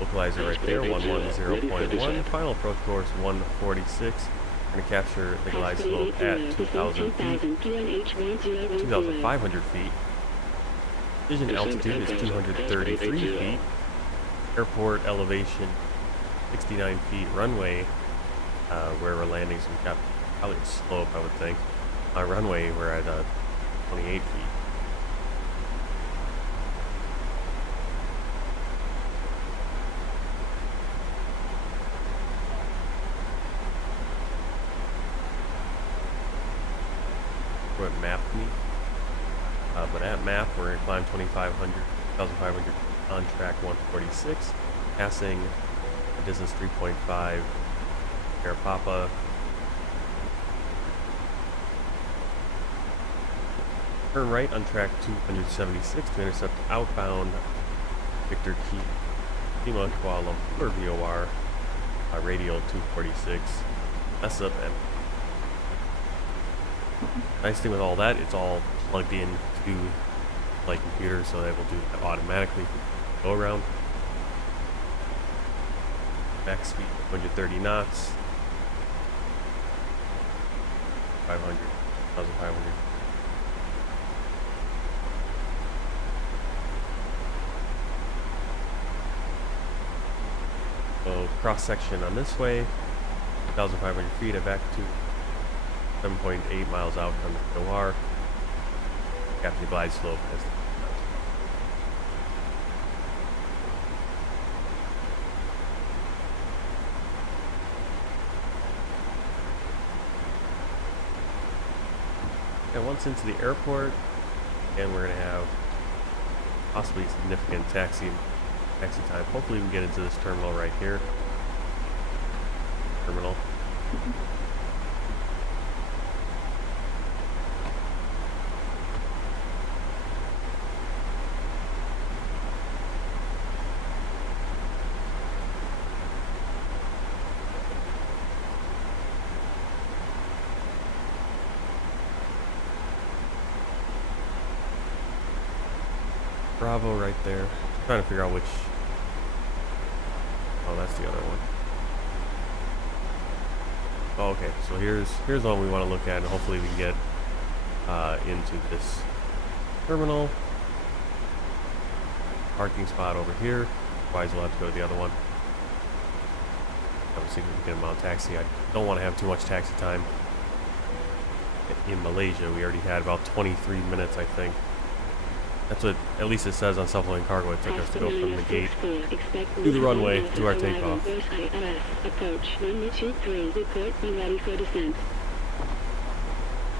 Localizer right there, 110.1. Final approach course 146. We're going to capture the glide slope at 2,000 feet, 2,500 feet. Vision altitude is 233 feet. Airport elevation 69 feet. Runway where we're landing, so we've got probably a slope, I would think. Runway, we're at 28 feet. What map me? But at map, we're going to climb 2,500 on track 146, passing a distance 3.5 Air Papa. Turn right on track 276 to intercept outbound Victor Key Lima Kuala Lumpur VOR radial 246. Mess up and nice thing with all that, it's all plugged in to like computer, so they will do that automatically. Go around. Max speed 130 knots. 500, 1,500. So cross section on this way, 1,500 feet at back to 7.8 miles out from the OR. Capture the glide slope. And once into the airport, and we're going to have possibly significant taxi time. Hopefully we can get into this terminal right here. Terminal. Bravo right there. Trying to figure out which. Oh, that's the other one. Oh, okay, so here's one we want to look at, and hopefully we can get into this terminal. Parking spot over here. Otherwise, we'll have to go to the other one. Obviously, we can get him out of taxi. I don't want to have too much taxi time. In Malaysia, we already had about 23 minutes, I think. That's what at least it says on Self-Loading Cargo. It took us to go from the gate to the runway to our takeoff. Approach 123, report when ready for descent.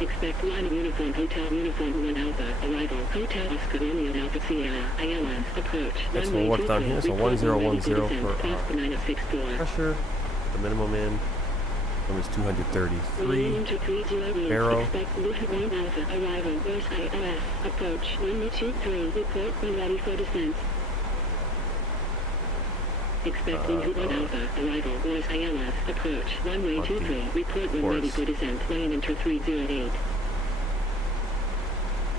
Expect line uniform, hotel uniform 1 Alpha, arrival, hotel Oscar Romeo Alpha Sierra, ILS, approach. That's what what's down here, so 1010 for our pressure, the minimum in. It was 233. Barrow. Expect Lufthansa 1 Alpha, arrival, Verse ILS, approach 123, report when ready for descent. Expect Lufthansa 1 Alpha, arrival, Verse ILS, approach runway 23, report when ready for descent, lane enter 308.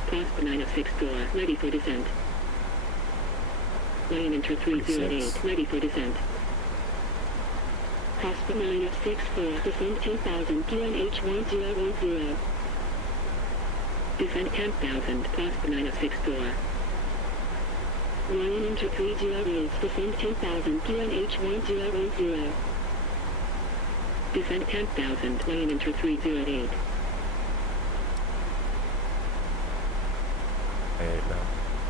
Prosper 9064, ready for descent. Lane enter 308, ready for descent. Prosper 9064, descend 10,000, QNH 1010. Descend 10,000, Prosper 9064. Lion enter 308, descend 10,000, QNH 1010. Descend 10,000, Lion enter 308.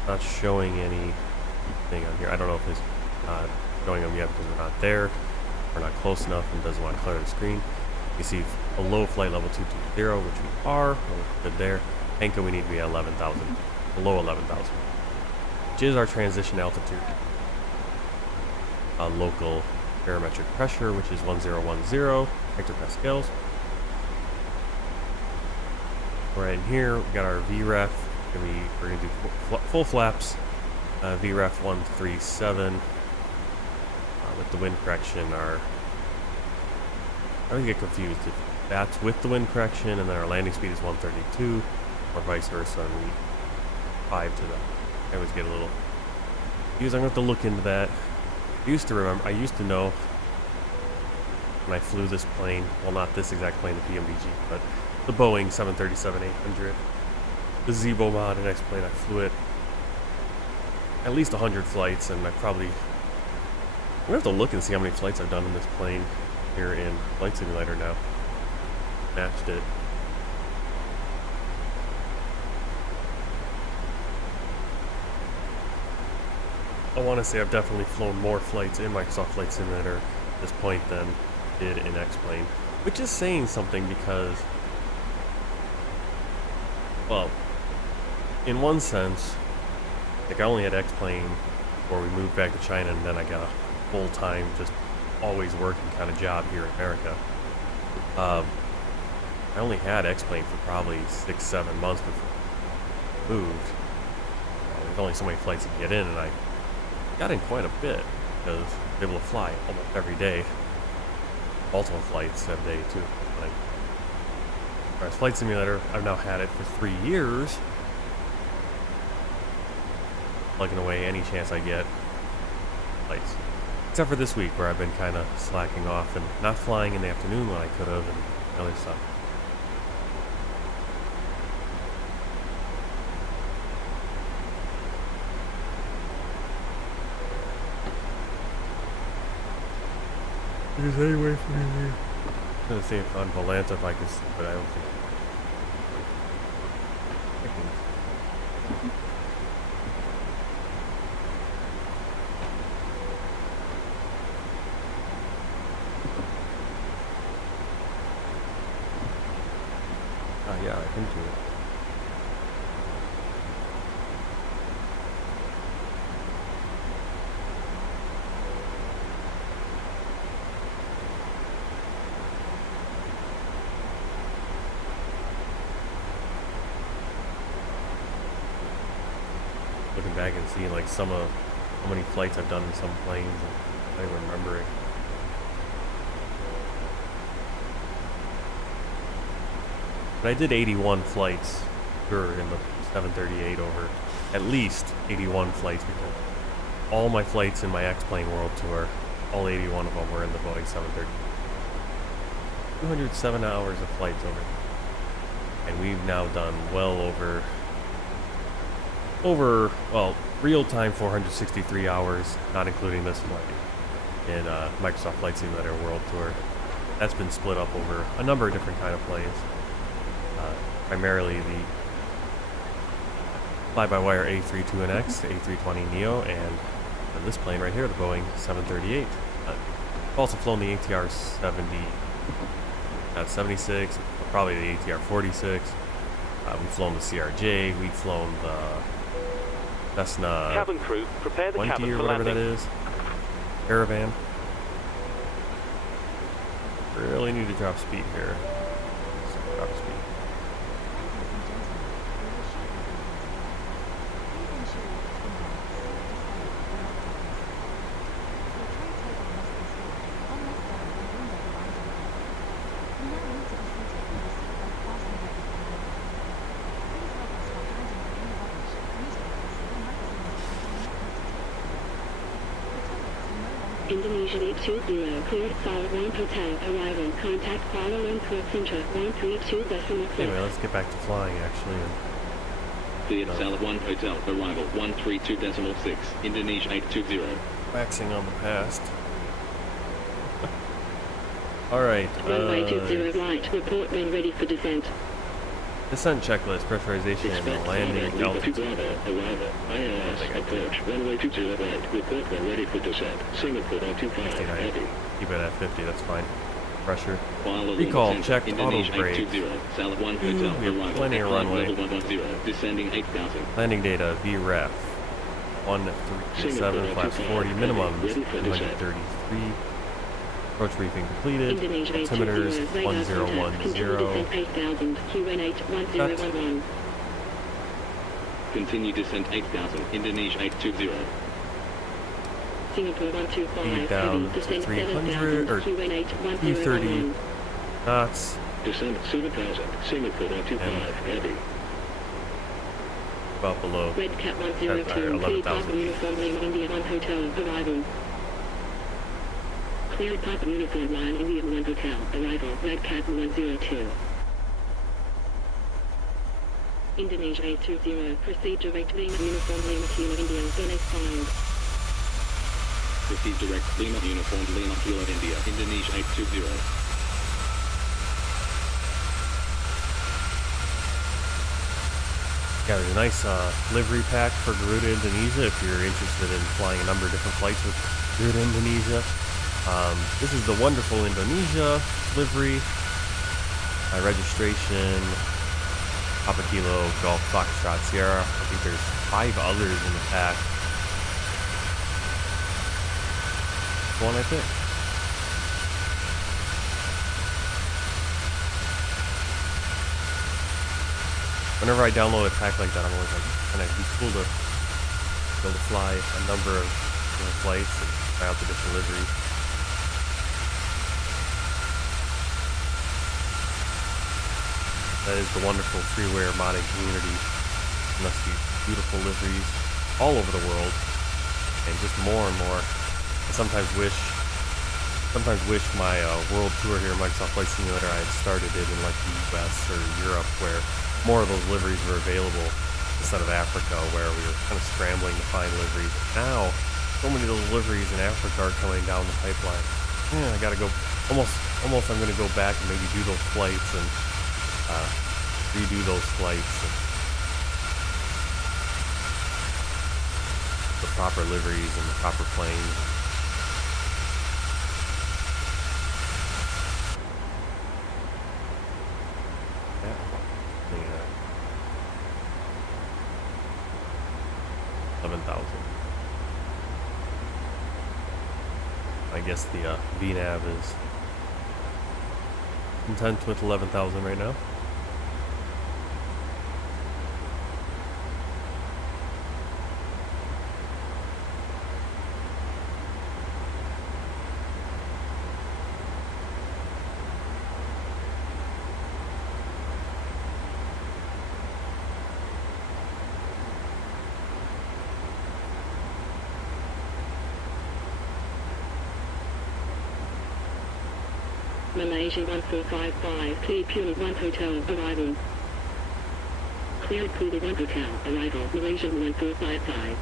Not showing anything on here. I don't know if it's not showing them yet because we're not there. We're not close enough and doesn't want to clear the screen. You see a low flight level 220, which we are. We're good there. Anchor, we need to be at 11,000, below 11,000, which is our transition altitude. Local barometric pressure, which is 1010 hectopascals. Right in here, we got our VREF. We're going to do full flaps. VREF 137. With the wind correction, I always get confused if that's with the wind correction and then our landing speed is 132 or vice versa and we 5 to them. I always get a little confused. I'm going to have to look into that. I used to know when I flew this plane, well, not this exact plane, the PMDG, but the Boeing 737-800, the Zibo mod and X plane. I flew it at least 100 flights, and I'm gonna have to look and see how many flights I've done in this plane here in Flight Simulator now. Matched it. I want to say I've definitely flown more flights in Microsoft Flight Simulator at this point than did in X-Plane, which is saying something because, well, in one sense, like I only had X-Plane before we moved back to China, and then I got a full-time, just always working kind of job here in America. I only had X-Plane for probably 6-7 months before I moved. There's only so many flights to get in, and I got in quite a bit because I was able to fly almost every day. Multiple flights every day too. Whereas Flight Simulator, I've now had it for 3 years, plugging away any chance I get flights. Except for this week where I've been kind of slacking off and not flying in the afternoon when I could have and other stuff. There's any way for me to... I'm going to see if on Volanta if I can see, but I don't think I can. Yeah, I can do it. Looking back and seeing like some of how many flights I've done in some planes, and not even remembering. But I did 81 flights sure in the 738 over, at least 81 flights, because all my flights in my X-Plane World Tour, all 81 of them were in the Boeing 738. 207 hours of flights over. And we've now done well over over, well, real time 463 hours, not including this flight, in Microsoft Flight Simulator World Tour. That's been split up over a number of different kind of planes. Primarily the fly-by-wire A320X, the A320neo, and this plane right here, the Boeing 738. I've also flown the ATR 76, probably the ATR 46. We've flown the CRJ. We've flown the Cessna Cabin crew, prepare the 20 cabin or for whatever landing. that is. Caravan. Really need to drop speed here. Drop speed. Indonesia 820, cleared Kuala Lumpur Hotel, arrival, contact Kuala Lumpur Central 132.6. Anyway, let's get back to flying actually. Cleared Salah 1 Hotel, arrival 132.6, Indonesia 820. Waxing on the past. Alright, Runway 20 right, report when ready for descent. descent checklist, pressurization, and landing altitude. Arrival, ILS, approach, runway 20 right, report when ready for descent. Singapore 25, heavy. Keep it at 50, that's fine. Pressure. Kuala Lumpur Recall, Central, checked, Indonesia auto brake. 820, Salah 1 Hotel, We have arrival, plenty of climb runway. level 110, descending 8,000. Landing data, VREF. 137, flaps 40, minimum 233. Approach briefing completed. Indonesia Altimeters 820, 1010. 8000, QN8 1011. Continue descent 8,000, Indonesia 820. Singapore 125, Speed down heavy, descent to 300 or 7,000, QN8 230 1011. knots. Descent 7,000, Singapore 125, heavy. About below. Red Cat Sorry, 102, cleared 11,000. Papa Uniform Lima India 1 Hotel, arrival. Cleared Papa Uniform Line India 1 Hotel, arrival, Red Cat 102. Indonesia 820, proceed direct Lima Uniform Lima Kilo India, NS filed. Proceed direct, Lima Uniform, Lima Kilo India, Indonesia 820. Yeah, there's a nice livery pack for Garuda Indonesia if you're interested in flying a number of different flights with Garuda Indonesia. This is the wonderful Indonesia livery. My registration, Papa Kilo, Golf, Foxtrot, Sierra. I think there's 5 others in the pack. One, I think. Whenever I download a pack like that, I'm always like, kind of be cool to be able to fly a number of different flights and try out the different liveries. That is the wonderful freeware modding community. There must be beautiful liveries all over the world, and just more and more. I sometimes wish my world tour here in Microsoft Flight Simulator I had started it in like the US or Europe, where more of those liveries were available instead of Africa, where we were kind of scrambling to find liveries. Now, so many of those liveries in Africa are coming down the pipeline. Yeah, I gotta go. Almost. I'm gonna go back and maybe do those flights and redo those flights. And the proper liveries and the proper planes. Yeah. 11,000. I guess the VNAV is content with 11,000 right now. Malaysia 1455, clear Puma 1 Hotel, arrival. clear Kuala 1 Hotel, arrival Malaysian 1455.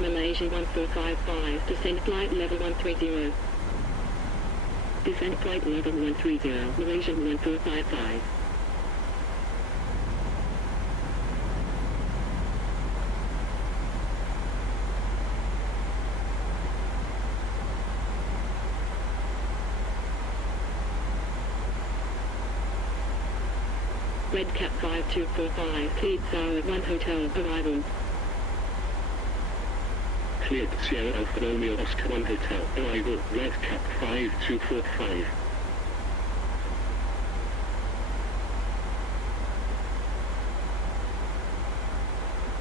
Malaysia 1455, descent flight level 130. Descent flight level 130, Malaysia 1455. Red Cap 5245, cleared Sierra 1 Hotel, arrival. Cleared Sierra Alpha Romeo Oscar 1 Hotel, arrival, Red Cap 5245.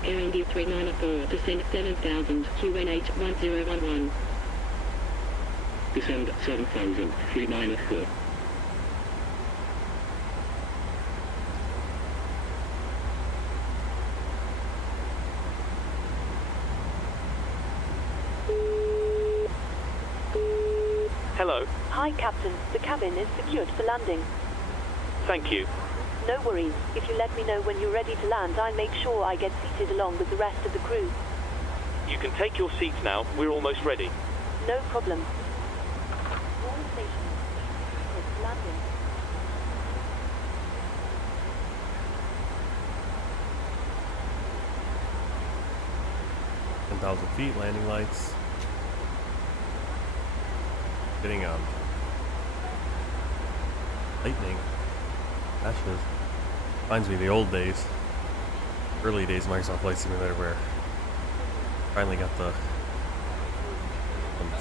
AMD 394, descend 7000, QNH 1011. Descend 7000, 394. Hello. Hi, Captain. The cabin is secured for landing. Thank you. No worries. If you let me know when you're ready to land, I'll make sure I get seated along with the rest of the crew. You can take your seats now. We're almost ready. No problem. All stations secured for landing. feet, landing lights. Getting lightning. Ashes. Reminds me of the old days. Early days of Microsoft Flight Simulator where finally got some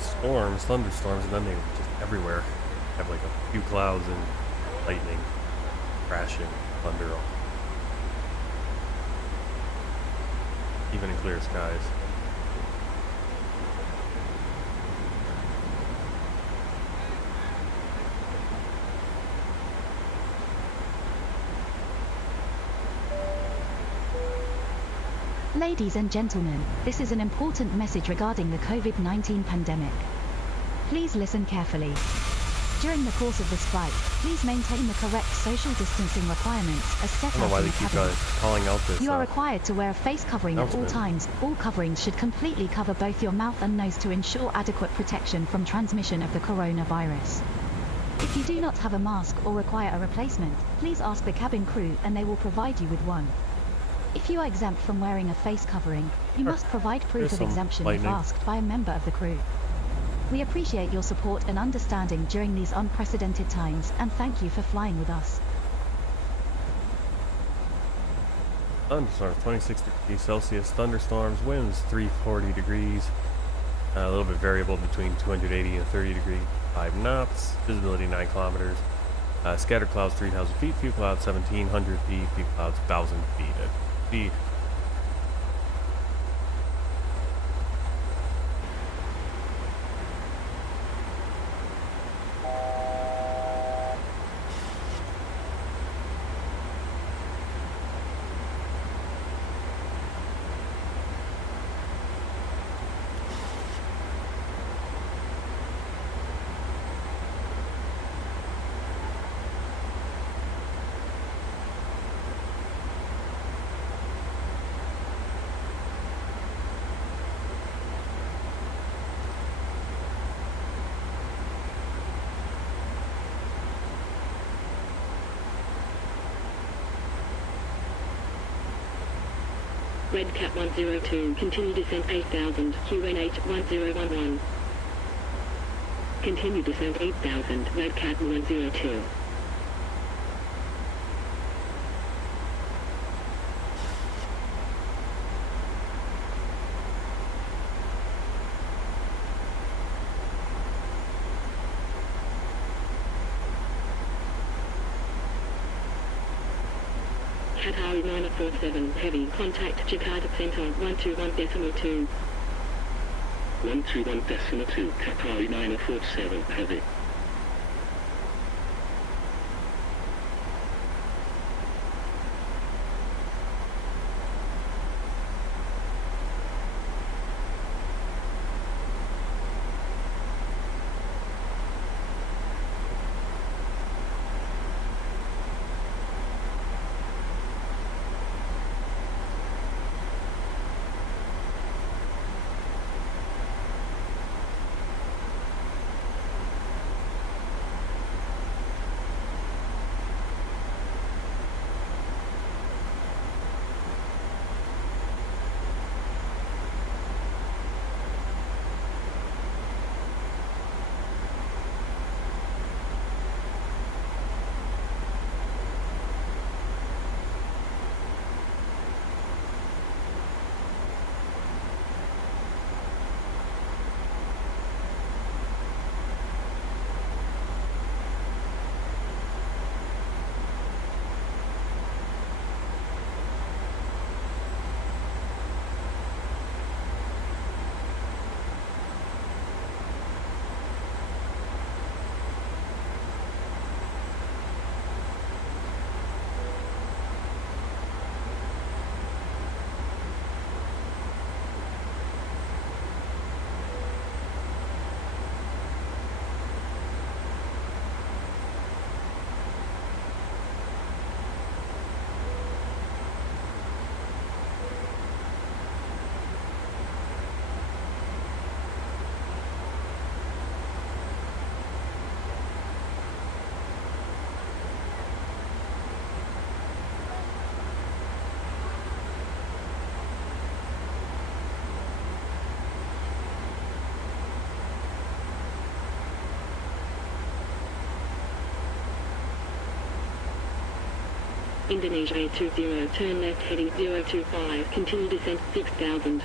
storms, thunderstorms, and then they were just everywhere. Have like a few clouds and lightning, crashing, thunder, even in clear skies. Ladies and gentlemen, this is an important message regarding the COVID-19 pandemic. Please listen carefully. During the course of this flight, please maintain the correct social distancing requirements as set I don't know out why in they the keep cabin. calling out this. You are required to wear a face covering at all announcement. times. All coverings should completely cover both your mouth and nose to ensure adequate protection from transmission of the coronavirus. If you do not have a mask or require a replacement, please ask the cabin crew and they will provide you with one. If you are exempt from wearing a face covering, you must provide proof There's of some exemption lightning. if asked by a member of the crew. We appreciate your support and understanding during these unprecedented times, and thank you for flying with us. Thunderstorms, 26 degrees Celsius. Thunderstorms, winds 340 degrees. A little bit variable between 280 and 30 degrees. 5 knots. Visibility 9 kilometers. Scattered clouds 3,000 feet. Few clouds 1,700 feet. Few clouds 1,000 feet at feet. Red Cat 102, continue descent 8000, QNH 1011. Continue descent 8000, Red Cat 102. Hatta 947, heavy, contact Jakarta Center 121.2. 121.2, Qatar 947, heavy. Indonesia 820, turn left heading 025, continue descent 6000.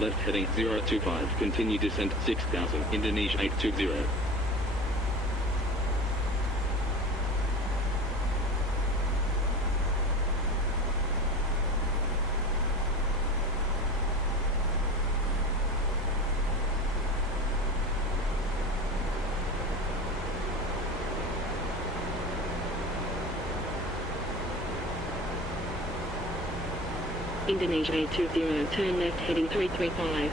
Left heading 025, continue descent 6000, Indonesia 820. Indonesia 820, turn left heading 335.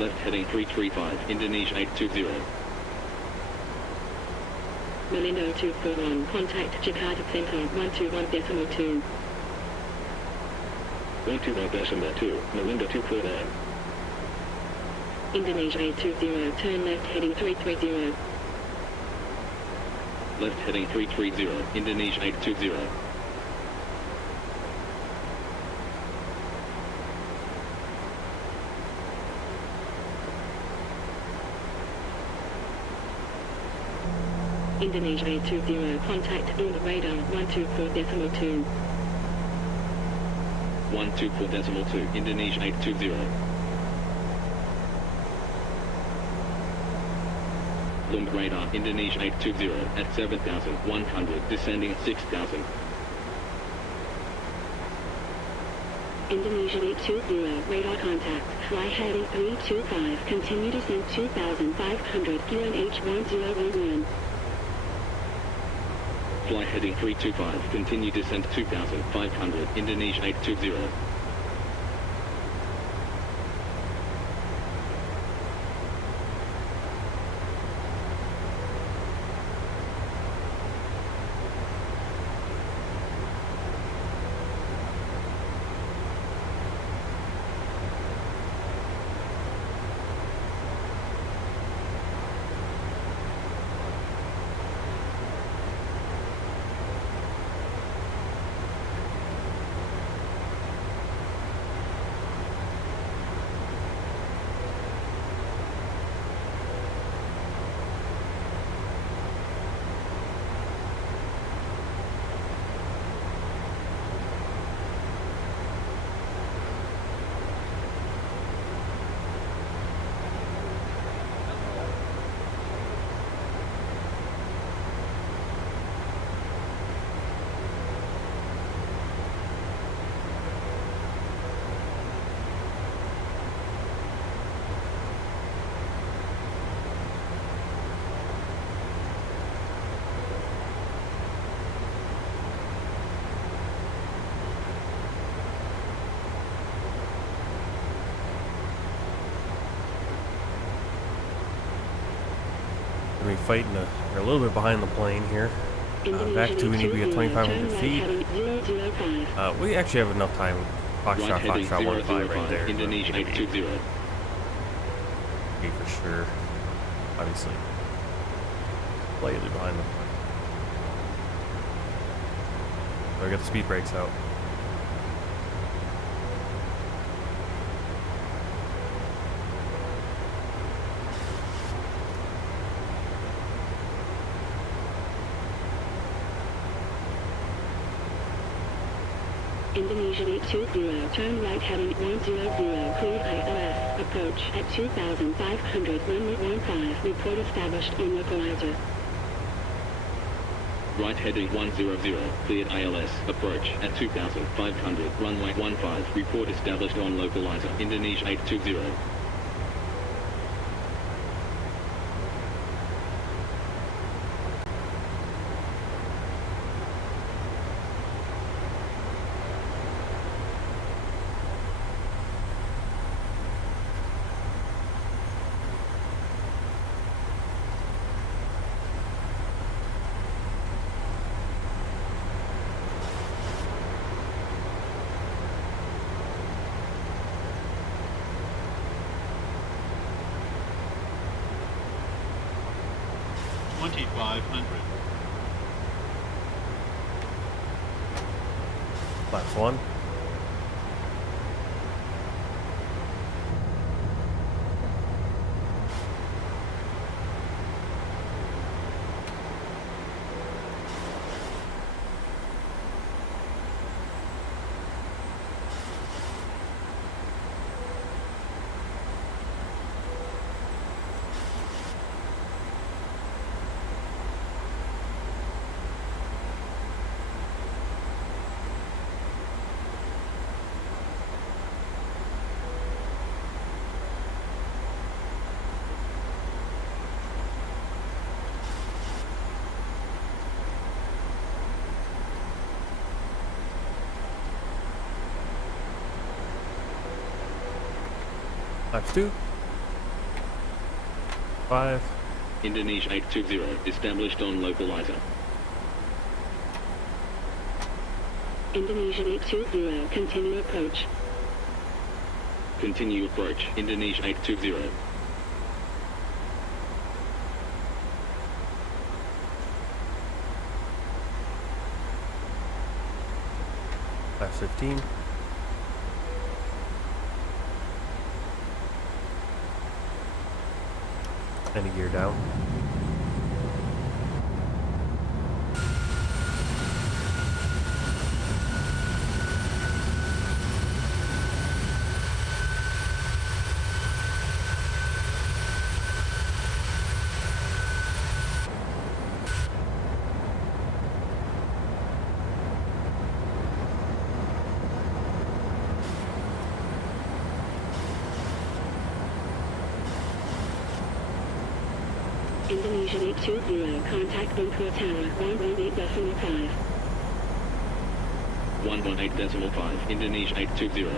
Left heading 335, Indonesia 820. Malindo 241, contact Jakarta Center 121.2. 121.2, Malindo 249. Indonesia 820, turn left heading 330. Left heading 330, Indonesia 820. Indonesia 820, contact Garuda radar 124.2. 124.2, Indonesia 820. Lumb radar, Indonesia 820, at 7,100, descending 6,000. Indonesia 820, radar contact, fly heading 325, continue descent 2,500, QNH 1011. Fly heading 325, continue descent 2,500, Indonesia 820. going to be fighting, we're a little bit behind the plane here. Back to, we need to be at 2,500 feet. We actually have enough time. Foxtrot 1-5 right there. Indonesia 820. Be for sure. Obviously. Slightly behind the plane. So I got the speed brakes out. Indonesia 820, turn right heading 100, clear ILS, approach at 2,500, runway 15, report established on localizer. Right heading 100, cleared ILS, approach at 2,500, runway 15, report established on localizer, Indonesia 820. Last one. Laps 2. 5. Indonesia 820, established on localizer. Indonesia 820, continue approach. Continue approach, Indonesia 820. Lap 15. And a gear down. Indonesia 820, contact Bunker Tower, 118.5. 118.5, Indonesia 820.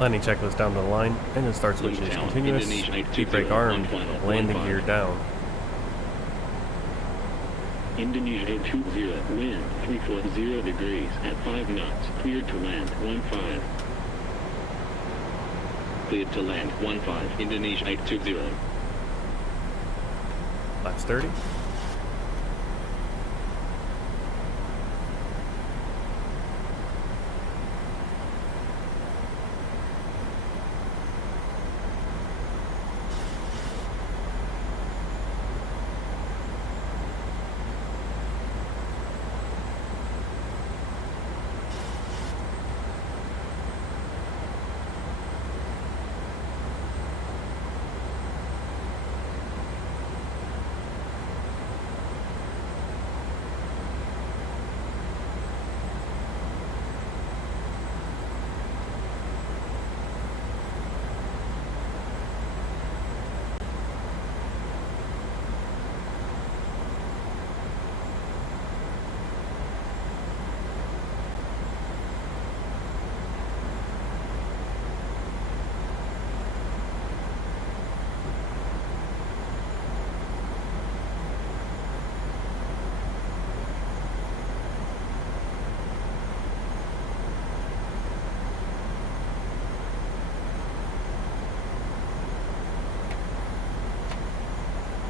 Landing checklist down to the line, and then start switching is continuous. Keep brake armed, landing gear down. Indonesia 820, wind 340 degrees at 5 knots, cleared to land 15. Cleared to land 15, Indonesia 820. Laps 30.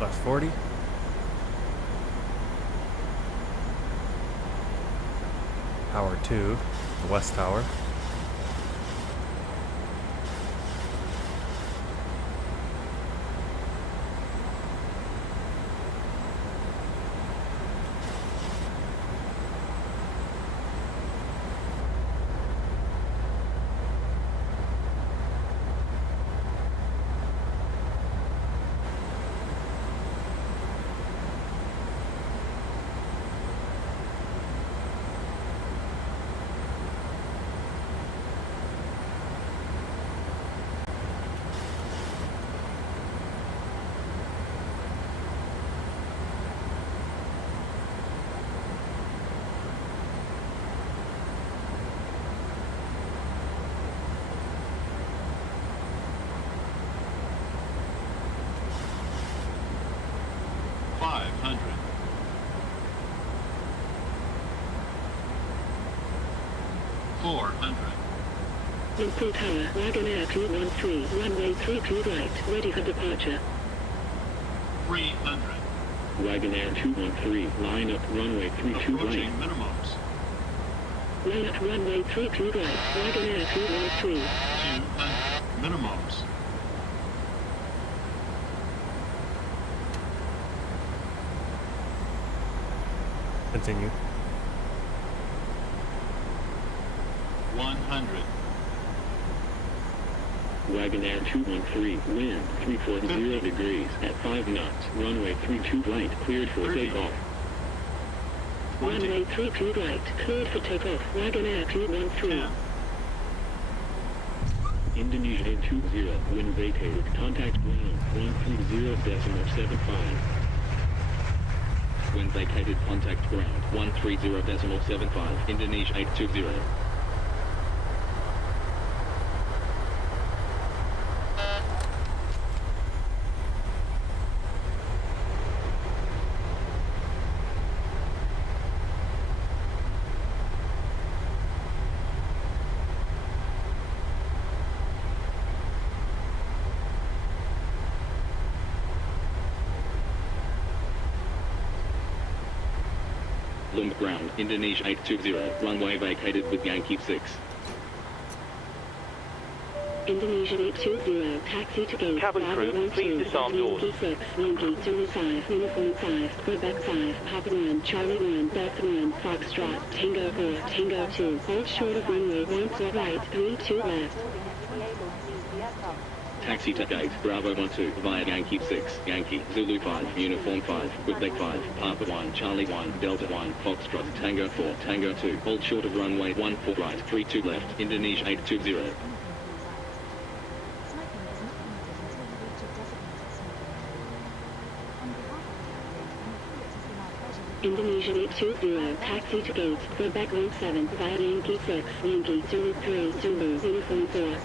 Class 40. Tower 2, the West Tower. Lumpur Tower, Wagonair 213, runway 32 right, ready for departure. 300. Wagonair 213, line up runway 32 right. Minimums. Line up runway 32 right, Wagonair 213. 200. Minimums. Continue. 100. Wagonair 213, wind 340 degrees at 5 knots, runway 32 right, cleared for 30. takeoff. 20. Runway 32 right, cleared for takeoff, Wagonair 213. 10. Indonesia 20, wind vacated, contact ground 130.75. Wind vacated, contact ground 130.75, Indonesia 820. Lumber ground, Indonesia 820, runway vacated with Yankee 6. Indonesia 820, taxi to gate. Cabin crew, please disarm doors. Yankee 6, Yankee 05, Uniform 5, Quebec 5, Papa 1, Charlie 1, Delta 1, Foxtrot, Tango 4, Tango 2, hold short of runway 14 right, 32 left. Taxi to gate, Bravo 12, via Yankee 6, Yankee, Zulu 5, Uniform 5, Quebec 5, Papa 1, Charlie 1, Delta 1, Foxtrot, Tango 4, Tango 2, hold short of runway 14 right, 32 left, Indonesia 820. Indonesia 820, taxi to gate, Quebec 17, via Yankee 6, Yankee, Zulu 3, Zulu, Uniform 4.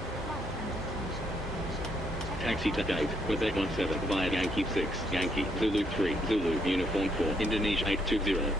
Taxi to gate, Quebec 17, via Yankee 6, Yankee, Zulu 3, Zulu, Uniform 4, Indonesia 820.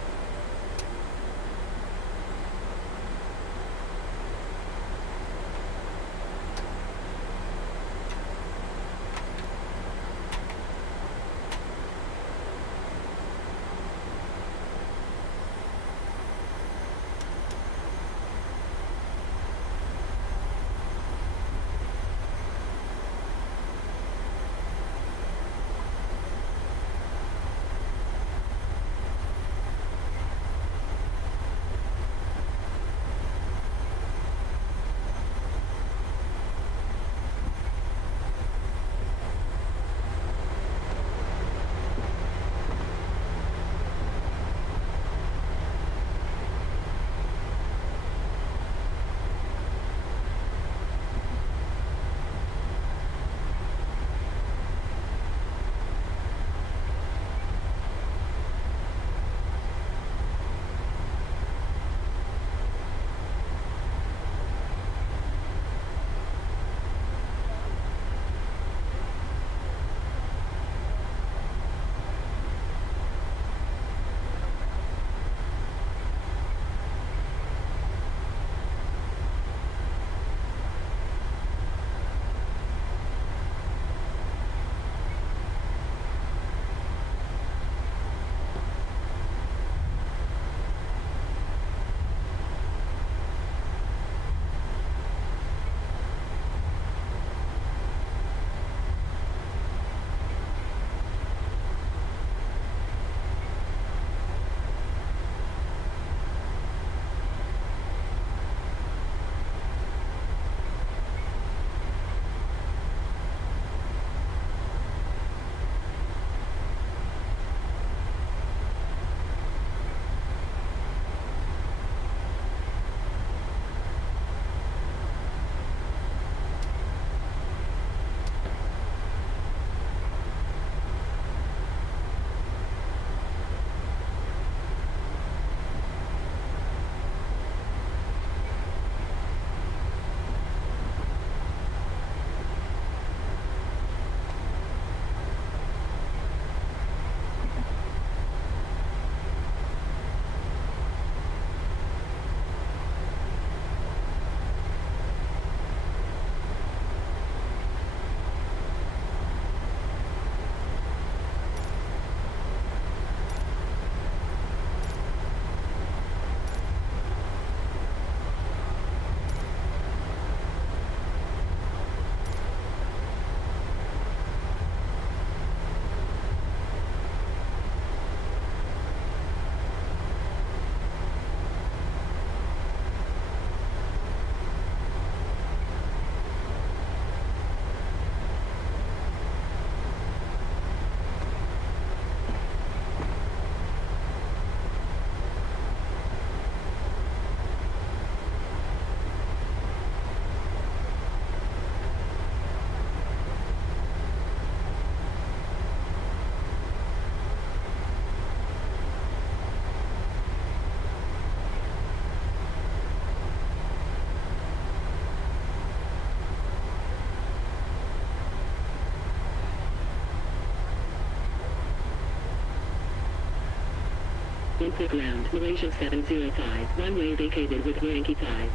14 ground, Malaysia 705, runway vacated with Yankee 5.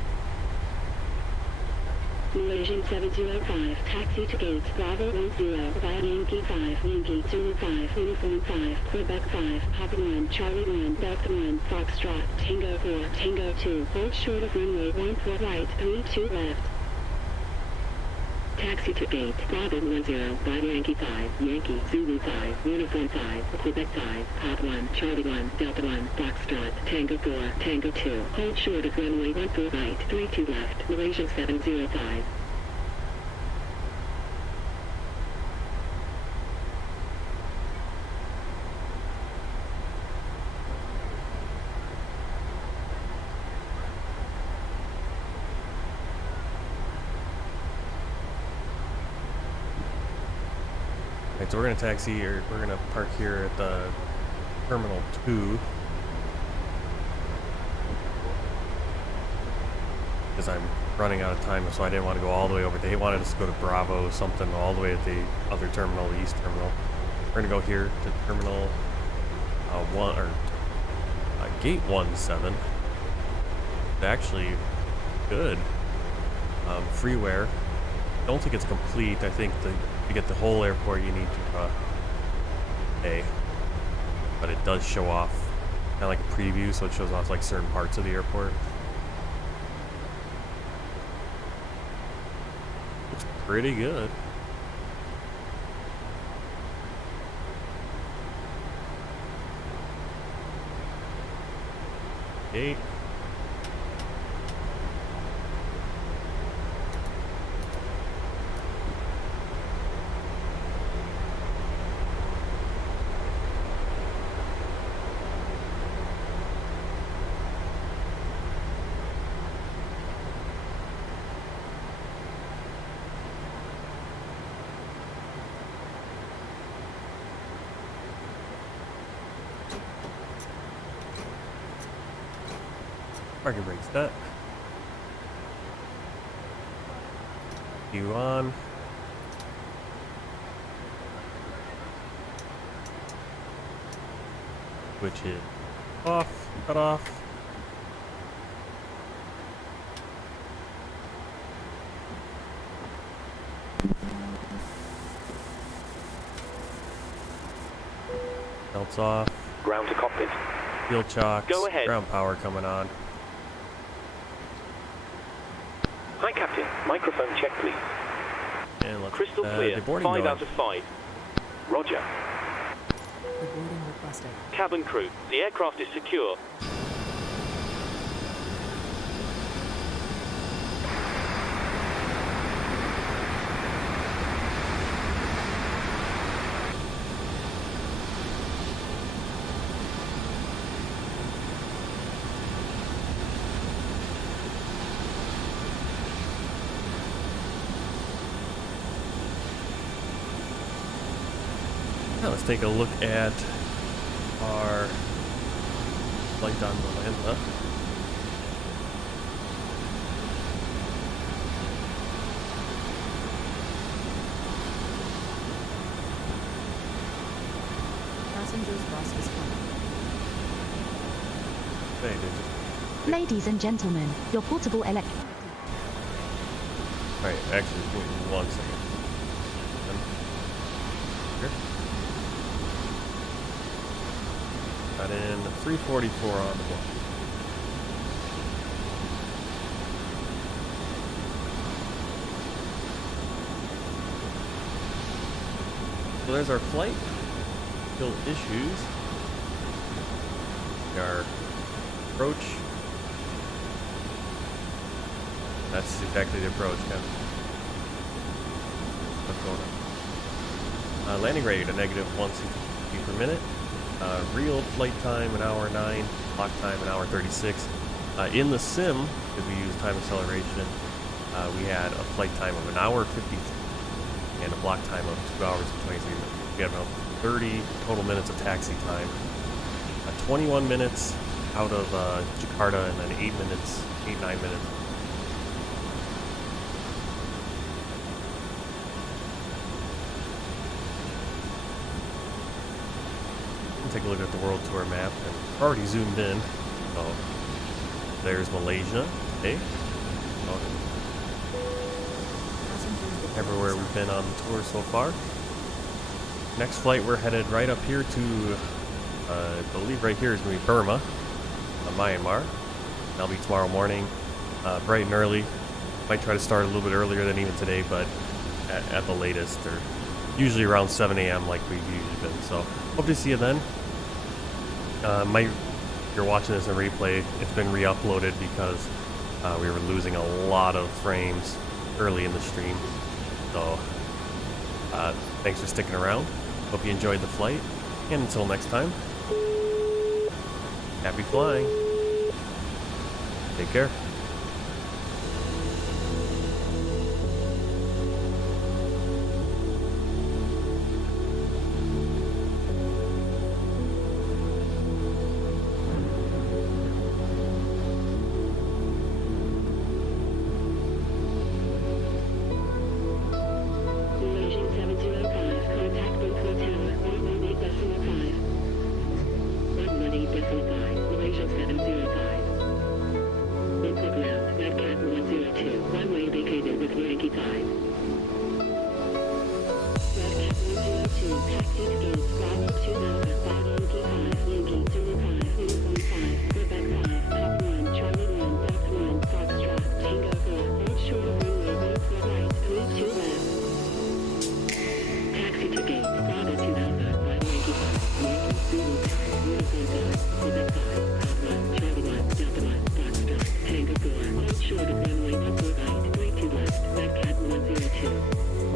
Malaysian 705, taxi to gate, Bravo 10, via Yankee 5, Yankee 05, Uniform 5, Quebec 5, Papa 1, Charlie 1, Delta 1, Foxtrot, Tango 4, Tango 2, hold short of runway 14 right, 32 left. Taxi to gate, Bravo 10, via Yankee 5, Yankee, Zulu 5, Uniform 5, Quebec 5, Pop 1, Charlie 1, Delta 1, Foxtrot, Tango 4, Tango 2, hold short of runway 14 right, 32 left, Malaysian 705. Alright, so we're gonna taxi, or we're gonna park here at the Terminal 2. Because I'm running out of time, so I didn't want to go all the way over. They wanted us to go to Bravo something all the way at the other terminal, the East Terminal. We're gonna go here to Terminal 1, or Gate 17. It's actually good. Freeware. Don't think it's complete. I think to get the whole airport you need to pay, but it does show off kind of like a preview, so it shows off like certain parts of the airport. Looks pretty good. Okay. Parking brake set. You on. Which is off, cut off. Belts off. Ground to cockpit. Fuel chocks. Go ahead. Ground power coming on. Hi, Captain. Microphone check, please. And let's, Crystal clear. 5 out of 5. Roger. Reboarding requested. Cabin crew, the aircraft is secure. Now let's take a look at our flight on Atlanta. Passengers bus is coming. Hey, dude. Ladies and gentlemen, your portable electric... Alright, actually, give me 1 second. Here. Got in 344 on the block. So there's our flight. Still issues. Our approach. That's exactly the approach, Kevin. What's going on? Landing rate at negative 160 per minute. Real flight time an hour 9. Clock time an hour 36. In the sim, because we use time acceleration, we had a flight time of an hour 50 and a block time of 2 hours and 23 minutes. We had about 30 total minutes of taxi time. 21 minutes out of Jakarta, and then 9 minutes. take a look at the world tour map, and we're already zoomed in. So there's Malaysia. Okay. So, everywhere we've been on the tour so far. Next flight, we're headed right up here to, I believe right here is going to be Burma, Myanmar. That'll be tomorrow morning, bright and early. Might try to start a little bit earlier than even today, but at the latest, or usually around 7 a.m. like we've usually been. So hope to see you then. If you're watching this in replay, it's been re-uploaded because we were losing a lot of frames early in the stream. So thanks for sticking around. Hope you enjoyed the flight, and until next time, happy flying. Take care. Malaysian 705, contact Bangkok Tower, 118.5. 118.5, Malaysian 705. Bangkok ground, Redcat 102, runway vacated with Yankee 5. Redcat 102, taxi to gates, Bravo 2000, Yankee 5, Yankee 05, Uniform 5, Quebec 5, Pop 1, Charlie 1, Delta 1, Foxtrot, Tango 4, hold short of runway 14 right, lead 2 left. Taxi to gate, Bravo 2000, Yankee 5, Yankee 05, Uniform 5, Quebec 5, Pop 1, Charlie 1, Delta 1, Foxtrot, Tango 4, hold short of runway